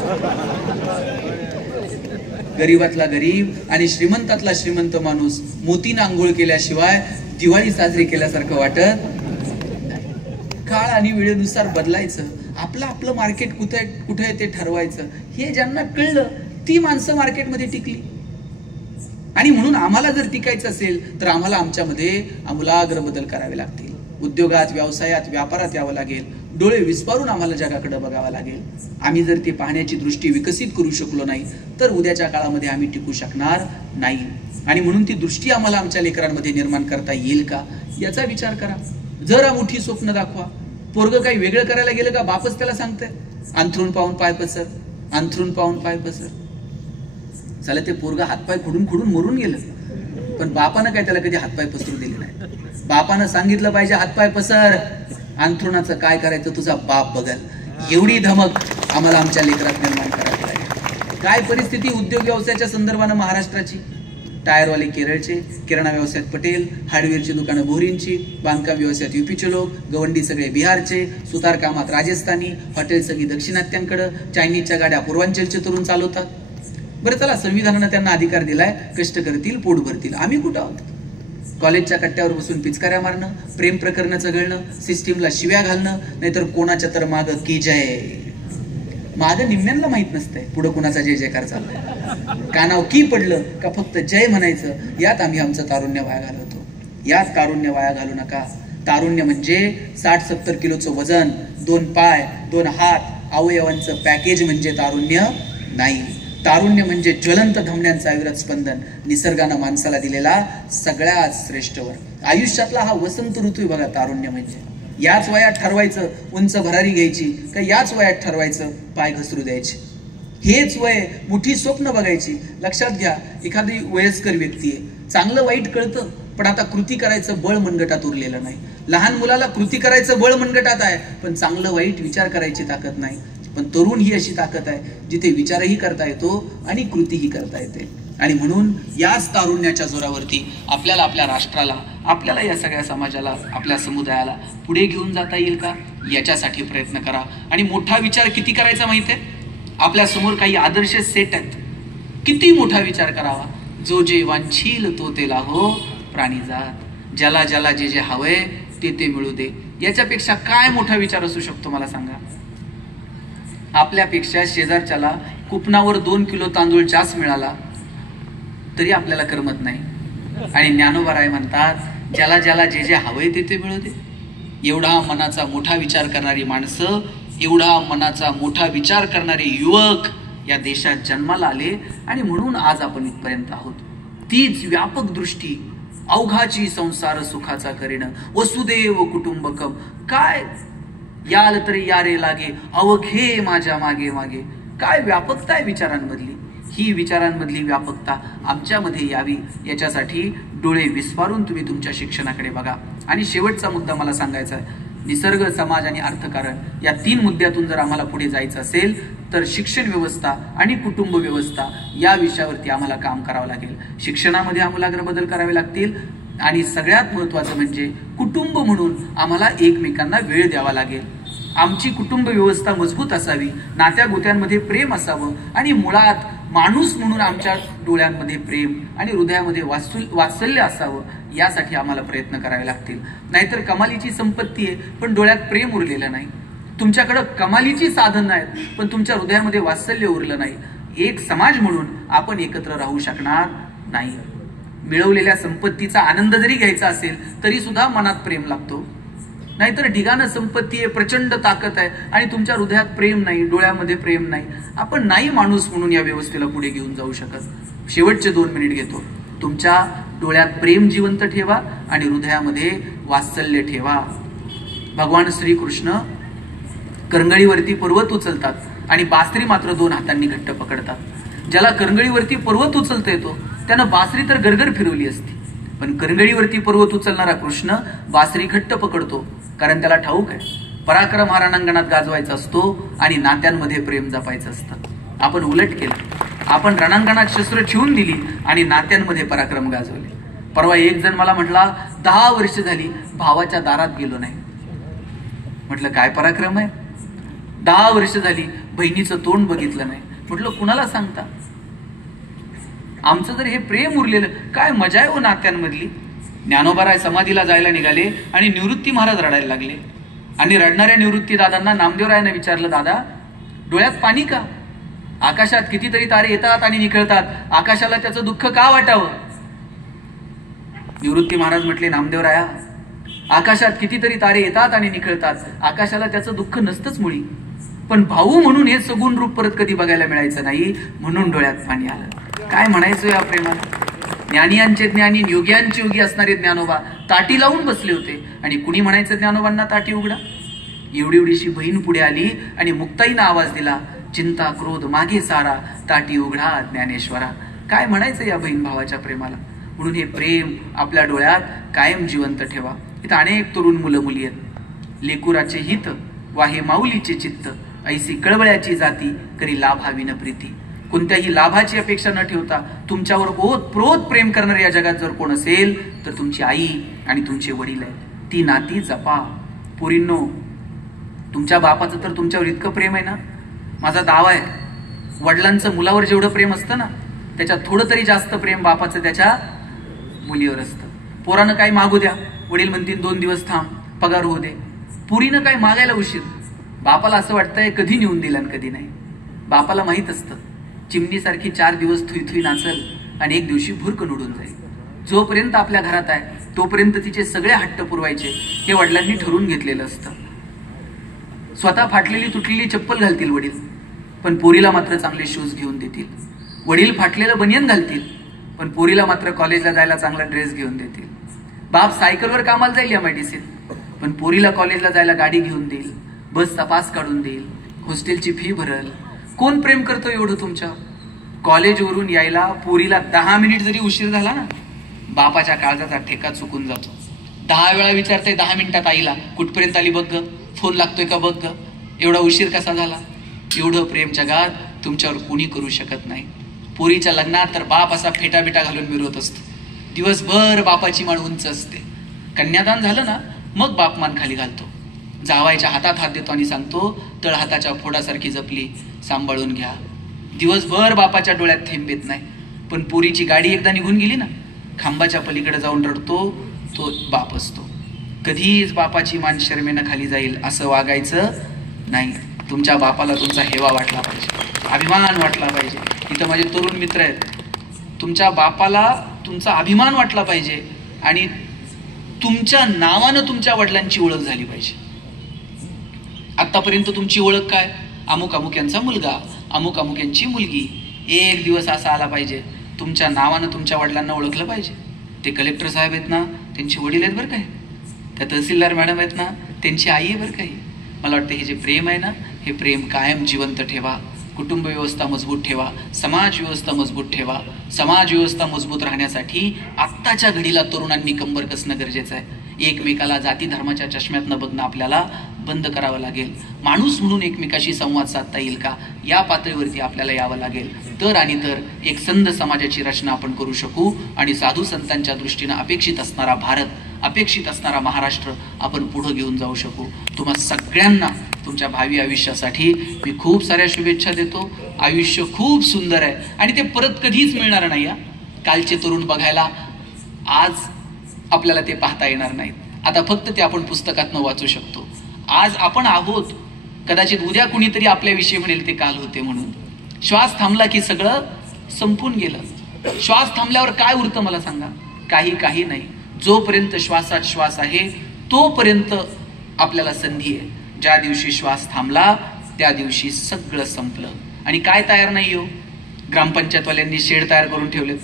गरीबातला गरीब आणि श्रीमंतातला श्रीमंत माणूस मोतीनं आंघोळ केल्याशिवाय दिवाळी साजरी केल्यासारखं वाटत. काळ आणि वेळेनुसार बदलायचं, आपलं मार्केट कुठे आहे ते ठरवायचं. हे ज्यांना कळलं ती माणसं मार्केटमध्ये टिकली. आणि म्हणून आम्हाला जर टिकायचं असेल तर आम्हाला आमच्यामध्ये आमूलाग्र बदल करावे लागतील. उद्योगात, व्यवसायात, व्यापारात यावं लागेल. डोळे विस्पारून आम्हाला जगाकडे बघावं लागेल. आम्ही जर ती पाहण्याची दृष्टी विकसित करू शकलो नाही तर उद्याच्या काळामध्ये आम्ही टिकू शकणार नाही. आणि म्हणून ती दृष्टी आम्हाला आमच्या लेकरांमध्ये निर्माण करता येईल का याचा विचार करा. जरा मोठी स्वप्न दाखवा. पोरग काही वेगळं करायला गेलं का बापच त्याला सांगतंय अंथरून पाहून पाय पसर, अंथरून पाहून पाय पसर. चला ते पोरगा हातपाय खुडून खुडून मरून गेलं. पण बापानं काय त्याला कधी हातपाय पसरू दिले नाही. बापानं सांगितलं पाहिजे हातपाय पसर, अंथरुणाचं काय करायचं तुझा बाप बघल. एवढी धमक आम्हाला आमच्या लेकरात निर्माण करावी लागेल. काय परिस्थिती उद्योग व्यवसायाच्या संदर्भानं महाराष्ट्राची. टायरवाले केरळचे, किराणा व्यवसायात पटेल, हार्डवेअरची दुकानं भोरींची, बांधकाम व्यवसायात युपीचे लोक, गवंडी सगळे बिहारचे, सुतार कामात राजस्थानी, हॉटेल सगळी दक्षिणात्यांकडं, चायनीजच्या गाड्या पूर्वांचलचे तरुण चालवतात. बरं चला, संविधानानं त्यांना अधिकार दिलाय, कष्ट करतील पोट भरतील. आम्ही कुठं आहोत? कॉलेजच्या कट्ट्यावर बसून पिचकाऱ्या मारणं, प्रेम प्रकरणं चघळणं, सिस्टीमला शिव्या घालणं, नाहीतर कोणाच्या तर मागं की जय. मागं निम्म्यांना माहित नसतंय पुढं कुणाचा जय जयकार चाललाय. कानाव की पडलं का फक्त जय म्हणायचं. यात आम्ही आमचं तारुण्य वाया घालवतो. यात तारुण्य वाया घालू नका. तारुण्य म्हणजे 60-70 किलोचं वजन, 2 पाय, 2 हात, अवयवांचं पॅकेज म्हणजे तारुण्य नाही. तारुण्य म्हणजे ज्वलंत धमन्यांचं अविरत स्पंदन, निसर्गानं माणसाला दिलेला सगळ्यात श्रेष्ठ वर. आयुष्यातला हा वसंत ऋतू आहे बघा तारुण्य म्हणजे. याच वयात ठरवायचं उंच भरारी घ्यायची का याच वयात ठरवायचं पाय घसरू द्यायचे. हेच वय मोठी स्वप्न बघायची. लक्षात घ्या, एखादी वयस्कर व्यक्ती आहे, चांगलं वाईट कळतं, पण आता कृती करायचं बळ मनगटात उरलेलं नाही. लहान मुलाला कृती करायचं बळ मनगटात आहे, पण चांगलं वाईट विचार करायची ताकद नाही. पण तरुण ही अशी ताकद आहे जिथे विचारही करता येतो आणि कृतीही करता येते. आणि म्हणून याच तारुण्याच्या जोरावरती आपल्याला आपल्या राष्ट्राला, आपल्याला या सगळ्या समाजाला, आपल्या समुदायाला पुढे घेऊन जाता येईल का, याच्यासाठी प्रयत्न करा. आणि मोठा विचार किती करायचा माहिती आहे? आपल्या समोर काही आदर्श सेट आहेत. किती मोठा विचार करावा. जो जे वांछील तो ते लाहो प्राणी जात, ज्याला ज्याला जे जे हवंय ते ते मिळू दे. याच्यापेक्षा काय मोठा विचार असू शकतो मला सांगा? आपल्यापेक्षा शेजारच्याला कुपनावर 2 किलो तांदूळ जास्त मिळाला तरी आपल्याला करमत नाही. आणि ज्ञानोबा म्हणतात, ज्याला ज्याला जे जे हवंय ते ते मिळू दे. एवढा मनाचा मोठा विचार करणारी माणसं, एवढा मनाचा मोठा विचार करणारे युवक या देशात जन्माला आले. आणि म्हणून आज आपण इथपर्यंत आहोत. तीच व्यापक दृष्टी, अवघाची संसार सुखाचा करीण, वसुदेव कुटुंबकम. काय याल तरी यारे लागे, अवघे माझ्या मागे मागे. काय व्यापकता आहे विचारांमधली. ही विचारांमधली व्यापकता आमच्यामध्ये यावी याच्यासाठी डोळे विस्फारून तुम्ही तुमच्या शिक्षणाकडे बघा. आणि शेवटचा मुद्दा मला सांगायचा आहे, निसर्ग, समाज आणि अर्थकारण या 3 मुद्द्यातून जर आम्हाला पुढे जायचं असेल तर शिक्षण व्यवस्था आणि कुटुंब व्यवस्था या विषयावरती आम्हाला काम करावं लागेल. शिक्षणामध्ये आमूलाग्र बदल करावे लागतील. आणि सगळ्यात महत्वाचं म्हणजे कुटुंब म्हणून आम्हाला एकमेकांना वेळ द्यावा लागेल. आमची कुटुंब व्यवस्था मजबूत असावी, नात्या गोत्यांमध्ये प्रेम असावं आणि मुळात माणूस म्हणून आमच्या डोळ्यांमध्ये प्रेम आणि हृदयामध्ये वात्सल्य असावं. यासाठी आम्हाला प्रयत्न करावे लागतील. नाहीतर कमालीची संपत्ती आहे पण डोळ्यात प्रेम उरलेलं नाही. तुमच्याकडं कमालीची साधन आहेत पण तुमच्या हृदयामध्ये वात्सल्य उरलं नाही. एक समाज म्हणून आपण एकत्र राहू शकणार नाही. मिळवलेल्या संपत्तीचा आनंद जरी घ्यायचा असेल तरी सुद्धा मनात प्रेम लागतो. नाहीतर ढिगानं संपत्ती आहे, प्रचंड ताकद आहे आणि तुमच्या हृदयात प्रेम नाही, डोळ्यामध्ये प्रेम नाही. आपण नाही माणूस म्हणून या व्यवस्थेला पुढे घेऊन जाऊ शकत. शेवटचे 2 मिनिट घेतो. तुमच्या डोळ्यात प्रेम जिवंत ठेवा आणि हृदयामध्ये वात्सल्य ठेवा. भगवान श्रीकृष्ण करंगळीवरती पर्वत उचलतात आणि बासरी मात्र 2 हातांनी घट्ट पकडतात. ज्याला करंगळीवरती पर्वत उचलता येतो त्यानं बासरी तर गरगर फिरवली असती, पण करंगळीवरती पर्वत उचलणारा कृष्ण बासरी घट्ट पकडतो. कारण त्याला ठाऊक आहे पराक्रम हा रणांगणात गाजवायचा असतो आणि नात्यांमध्ये प्रेम जपायचं असतं. आपण उलट केलं. आपण रणांगणात शस्त्र ठेवून दिली आणि नात्यांमध्ये पराक्रम गाजवले. परवा एक जण मला म्हटला, 10 वर्ष झाली भावाच्या दारात गेलो नाही. म्हटलं काय पराक्रम आहे? 10 वर्ष झाली बहिणीचं तोंड बघितलं नाही. म्हटलं कुणाला सांगता? आमचं जर हे प्रेम उरलेलं, काय मजा आहे हो नात्यांमधली. ज्ञानोबाराय समाधीला जायला निघाले आणि निवृत्ती महाराज रडायला लागले. आणि रडणाऱ्या निवृत्ती दादांना नामदेवरायाने विचारलं, दादा डोळ्यात पाणी का? आकाशात कितीतरी तारे येतात आणि निखळतात, आकाशाला त्याचं दुःख का वाटावं? निवृत्ती महाराज म्हटले, नामदेवराया आकाशात कितीतरी तारे येतात आणि निखळतात, आकाशाला त्याचं दुःख नसतंच मुळी. पण भाऊ म्हणून हे सगुण रूप परत कधी बघायला मिळायचं नाही, म्हणून डोळ्यात पाणी आलं. काय म्हणायचं या प्रेमाला? ज्ञानियांचे ज्ञानी, योग्यांचे योगी असणारे ज्ञानोबा ताटी लावून बसले होते आणि कुणी म्हणायचं ज्ञानोबांना ताटी उघडा. एवढी एवढीशी बहीण पुढे आली आणि मुक्ताईनं आवाज दिला, चिंता क्रोध मागे सारा, ताटी उघडा ज्ञानेश्वरा. काय म्हणायचं या बहीण भावाच्या प्रेमाला? म्हणून हे प्रेम आपल्या डोळ्यात कायम जिवंत ठेवा. इथं अनेक तरुण मुलं मुली आहेत. लेकुराचे हित वाहे माऊलीचे चित्त, ऐसी कळवळ्याची जाती करी लाभाविन प्रीती. कोणत्याही लाभाची अपेक्षा न ठेवता तुमच्यावर ओतप्रोत प्रेम करणारे या जगात जर कोण असेल तर तुमची आई आणि तुमचे वडील आहेत. ती नाती जपा. पोरींनो, तुमच्या बापाचं तर तुमच्यावर इतकं प्रेम आहे ना, माझा दावा आहे, वडिलांचं मुलावर जेवढं प्रेम असतं ना त्याच्यात थोडं तरी जास्त प्रेम बापाचं त्याच्या मुलीवर असतं. पोरानं काय मागू द्या, वडील म्हणतील 2 दिवस थांब, पगार होऊ दे. पुरीनं काय मागायला उशीर, बापाला असं वाटतंय कधी नेऊन दिलं आणि कधी नाही. बापाला माहित असतं चिमणीसारखी 4 दिवस थुई नाचल आणि एक दिवशी भुरकन उडून जाईल. जोपर्यंत आपल्या घरात आहे तोपर्यंत तिचे सगळे हट्ट पुरवायचे हे वडिलांनी ठरवून घेतलेलं असतं. स्वतः फाटलेली तुटलेली चप्पल घालतील वडील, पण पोरीला मात्र चांगले शूज घेऊन देतील. वडील फाटलेलं बनियन घालतील, पण पोरीला मात्र कॉलेजला जायला चांगला ड्रेस घेऊन देतील. बाप सायकलवर कामाला जाईल MIDCत, पण पोरीला कॉलेजला जायला गाडी घेऊन देईल, बसचा पास काढून देईल, हॉस्टेलची फी भरल. कोण प्रेम करतो एवढं तुमच्या? कॉलेजवरून यायला पोरीला 10 मिनिट जरी उशीर झाला ना, बापाच्या काळजाचा ठेका चुकून जातो. 10 वेळा विचारते 10 मिनिटात आईला, कुठपर्यंत आली बघ ग, फोन लागतोय का बघ ग, एवढा उशीर कसा झाला. एवढं प्रेम जगात तुमच्यावर कुणी करू शकत नाही. पोरीच्या लग्नात तर बाप असा फेटाबिटा घालून मिरवत असतो. दिवसभर बापाची मान उंच असते. कन्यादान झालं ना मग बाप मान खाली घालतो, जावायच्या हातात हात देतो आणि सांगतो तळ हाताच्या फोडासारखी जपली, सांभाळून घ्या. दिवसभर बापाच्या डोळ्यात थेंब येत नाही. पण पोरीची गाडी एकदा निघून गेली ना, खांबाच्या पलीकडे जाऊन रडतो तो बाप असतो. कधीच बापाची मान शर्मेनं खाली जाईल असं वागायचं नाही. तुमच्या बापाला तुमचा हेवा वाटला पाहिजे, अभिमान वाटला पाहिजे. इथं माझे तरुण मित्र आहेत, तुमच्या बापाला तुमचा अभिमान वाटला पाहिजे आणि तुमच्या नावानं तुमच्या वडिलांची ओळख झाली पाहिजे. आतापर्यंत तुमची ओळख काय? अमुक अमुक यांचा मुलगा, अमुक अमुक यांची मुलगी. एक दिवस असा आला पाहिजे तुमच्या नावानं तुमच्या वडिलांना ओळखलं पाहिजे. ते कलेक्टर साहेब आहेत ना, त्यांची वडील आहेत बरं काय. त्या तहसीलदार मॅडम आहेत ना, त्यांची आई आहे बरं काही. मला वाटतं हे जे प्रेम आहे ना, हे प्रेम कायम जिवंत ठेवा. कुटुंब व्यवस्था मजबूत ठेवा, समाज व्यवस्था मजबूत ठेवा. समाज व्यवस्था मजबूत राहण्यासाठी आत्ताच्या घडीला तरुणांनी कंबर कसणं गरजेचं आहे. एकमेकाला जाती धर्माच्या चष्म्यातनं बघणं आपल्याला बंद करावं लागेल. माणूस म्हणून एकमेकाशी संवाद साधता येईल का, या पातळीवरती आपल्याला यावं लागेल. तर आणि तर एक संध समाजाची रचना आपण करू शकू आणि साधू संतांच्या दृष्टीनं अपेक्षित असणारा भारत, अपेक्षित असणारा महाराष्ट्र आपण पुढे घेऊन जाऊ शकू. तुम्हा सगळ्यांना तुमच्या भावी आयुष्यासाठी मी खूप साऱ्या शुभेच्छा देतो. आयुष्य खूप सुंदर आहे आणि ते परत कधीच मिळणार नाही. कालचे तरुण बघायला आज आपल्याला ते पाहता येणार नाहीत. आता फक्त ते आपण पुस्तकातनं वाचू शकतो. आज आपण आहोत, कदाचित उद्या कुणीतरी आपल्याविषयी म्हणेल ते काल होते म्हणून. श्वास थांबला की सगळं संपून गेलं. श्वास थांबल्यावर काय उरतं मला सांगा? काही नाही. जोपर्यंत श्वासात श्वास आहे तोपर्यंत आपल्याला संधी आहे. ज्या दिवशी श्वास थांबला त्या दिवशी सगळं संपलं. आणि काय तयार नाही हो, ग्रामपंचायतवाल्यांनी शेड तयार करून ठेवलेत,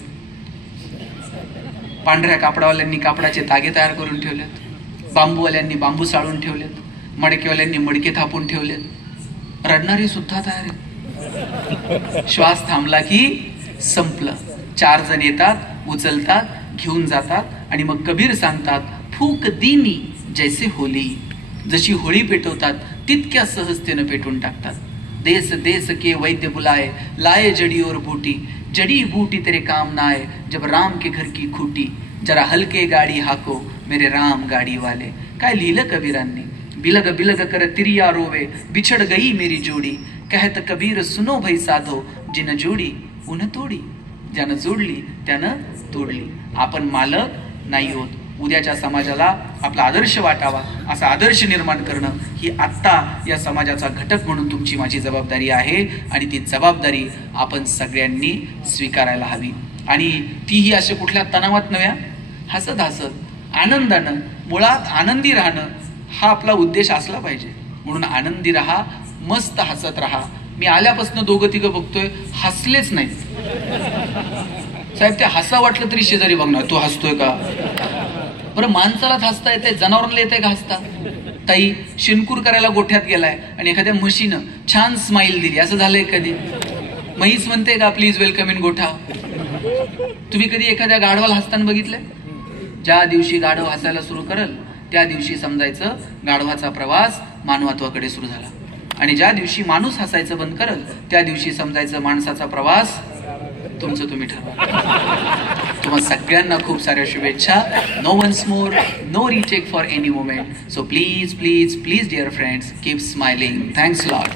पांढऱ्या कापडावाल्यांनी कापडाचे तागे तयार करून ठेवलेत, बांबूवाल्यांनी बांबू साळून ठेवलेत, मडकेवाल्यांनी मडके थापून ठेवलेत, रडणारे सुद्धा तयार आहेत. श्वास थांबला की संपलं. 4 जण येतात, उचलतात, घेऊन जातात आणि मग कबीर सांगतात, फूक दिनी जैसे होली. जशी होळी पेटवतात तितक्या सहजतेनं पेटून टाकतात. देश देश के वैद्य बुलाए, लाए जड़ी और बूटी, जड़ी बूटी तेरे काम ना आए, जब राम के घर की खूटी. जरा हलके गाडी हाको मेरे राम गाडी वाले. काय लिहिलं कबीरांनी? बिलग बिलग कर तिरिया रोवे, बिछड़ गई मेरी जोडी. कहत कबीर सुनो भाई साधो, जिन जोडी उन तोडी. ज्यानं जोडली त्यानं तोडली. आपण मालक नाही होत. उद्याच्या समाजाला आपला आदर्श वाटावा, असा आदर्श निर्माण करणं ही आत्ता या समाजाचा घटक म्हणून तुमची माझी जबाबदारी आहे. आणि ती जबाबदारी आपण सगळ्यांनी स्वीकारायला हवी. आणि तीही अशा कुठल्या तणावात नव्या, हसत हसत आनंदानं, मुळात आनंदी राहणं हा आपला उद्देश असला पाहिजे. म्हणून आनंदी राहा, मस्त हसत राहा. मी आल्यापासून 2-3 बघतोय हसलेच नाहीत. साहेब ते हसा वाटलं तरी शेजारी बघणार, तू हसतोय का? बरं माणसालाच हसता येते, जनावरांना येते का हसता? ताई शिनकूर करायला गोठ्यात गेलाय आणि एखाद्या म्हशीनं छान स्माईल दिली, असं झालंय कधी? म्हैस म्हणते का प्लीज वेलकम इन गोठा? तुम्ही कधी एखाद्या गाढवाला हसताना बघितलंय? ज्या दिवशी गाढव हसायला सुरू करल त्या दिवशी समजायचं गाढवाचा प्रवास मानवत्वाकडे सुरू झाला, आणि ज्या दिवशी माणूस हसायचं बंद करल त्या दिवशी समजायचं माणसाचा प्रवास तुमचं तुम्ही ठरवा. तुम्हा सगळ्यांना खूप साऱ्या शुभेच्छा. No once more, no retake for any moment. So please please please dear friends, keep smiling. Thanks lot.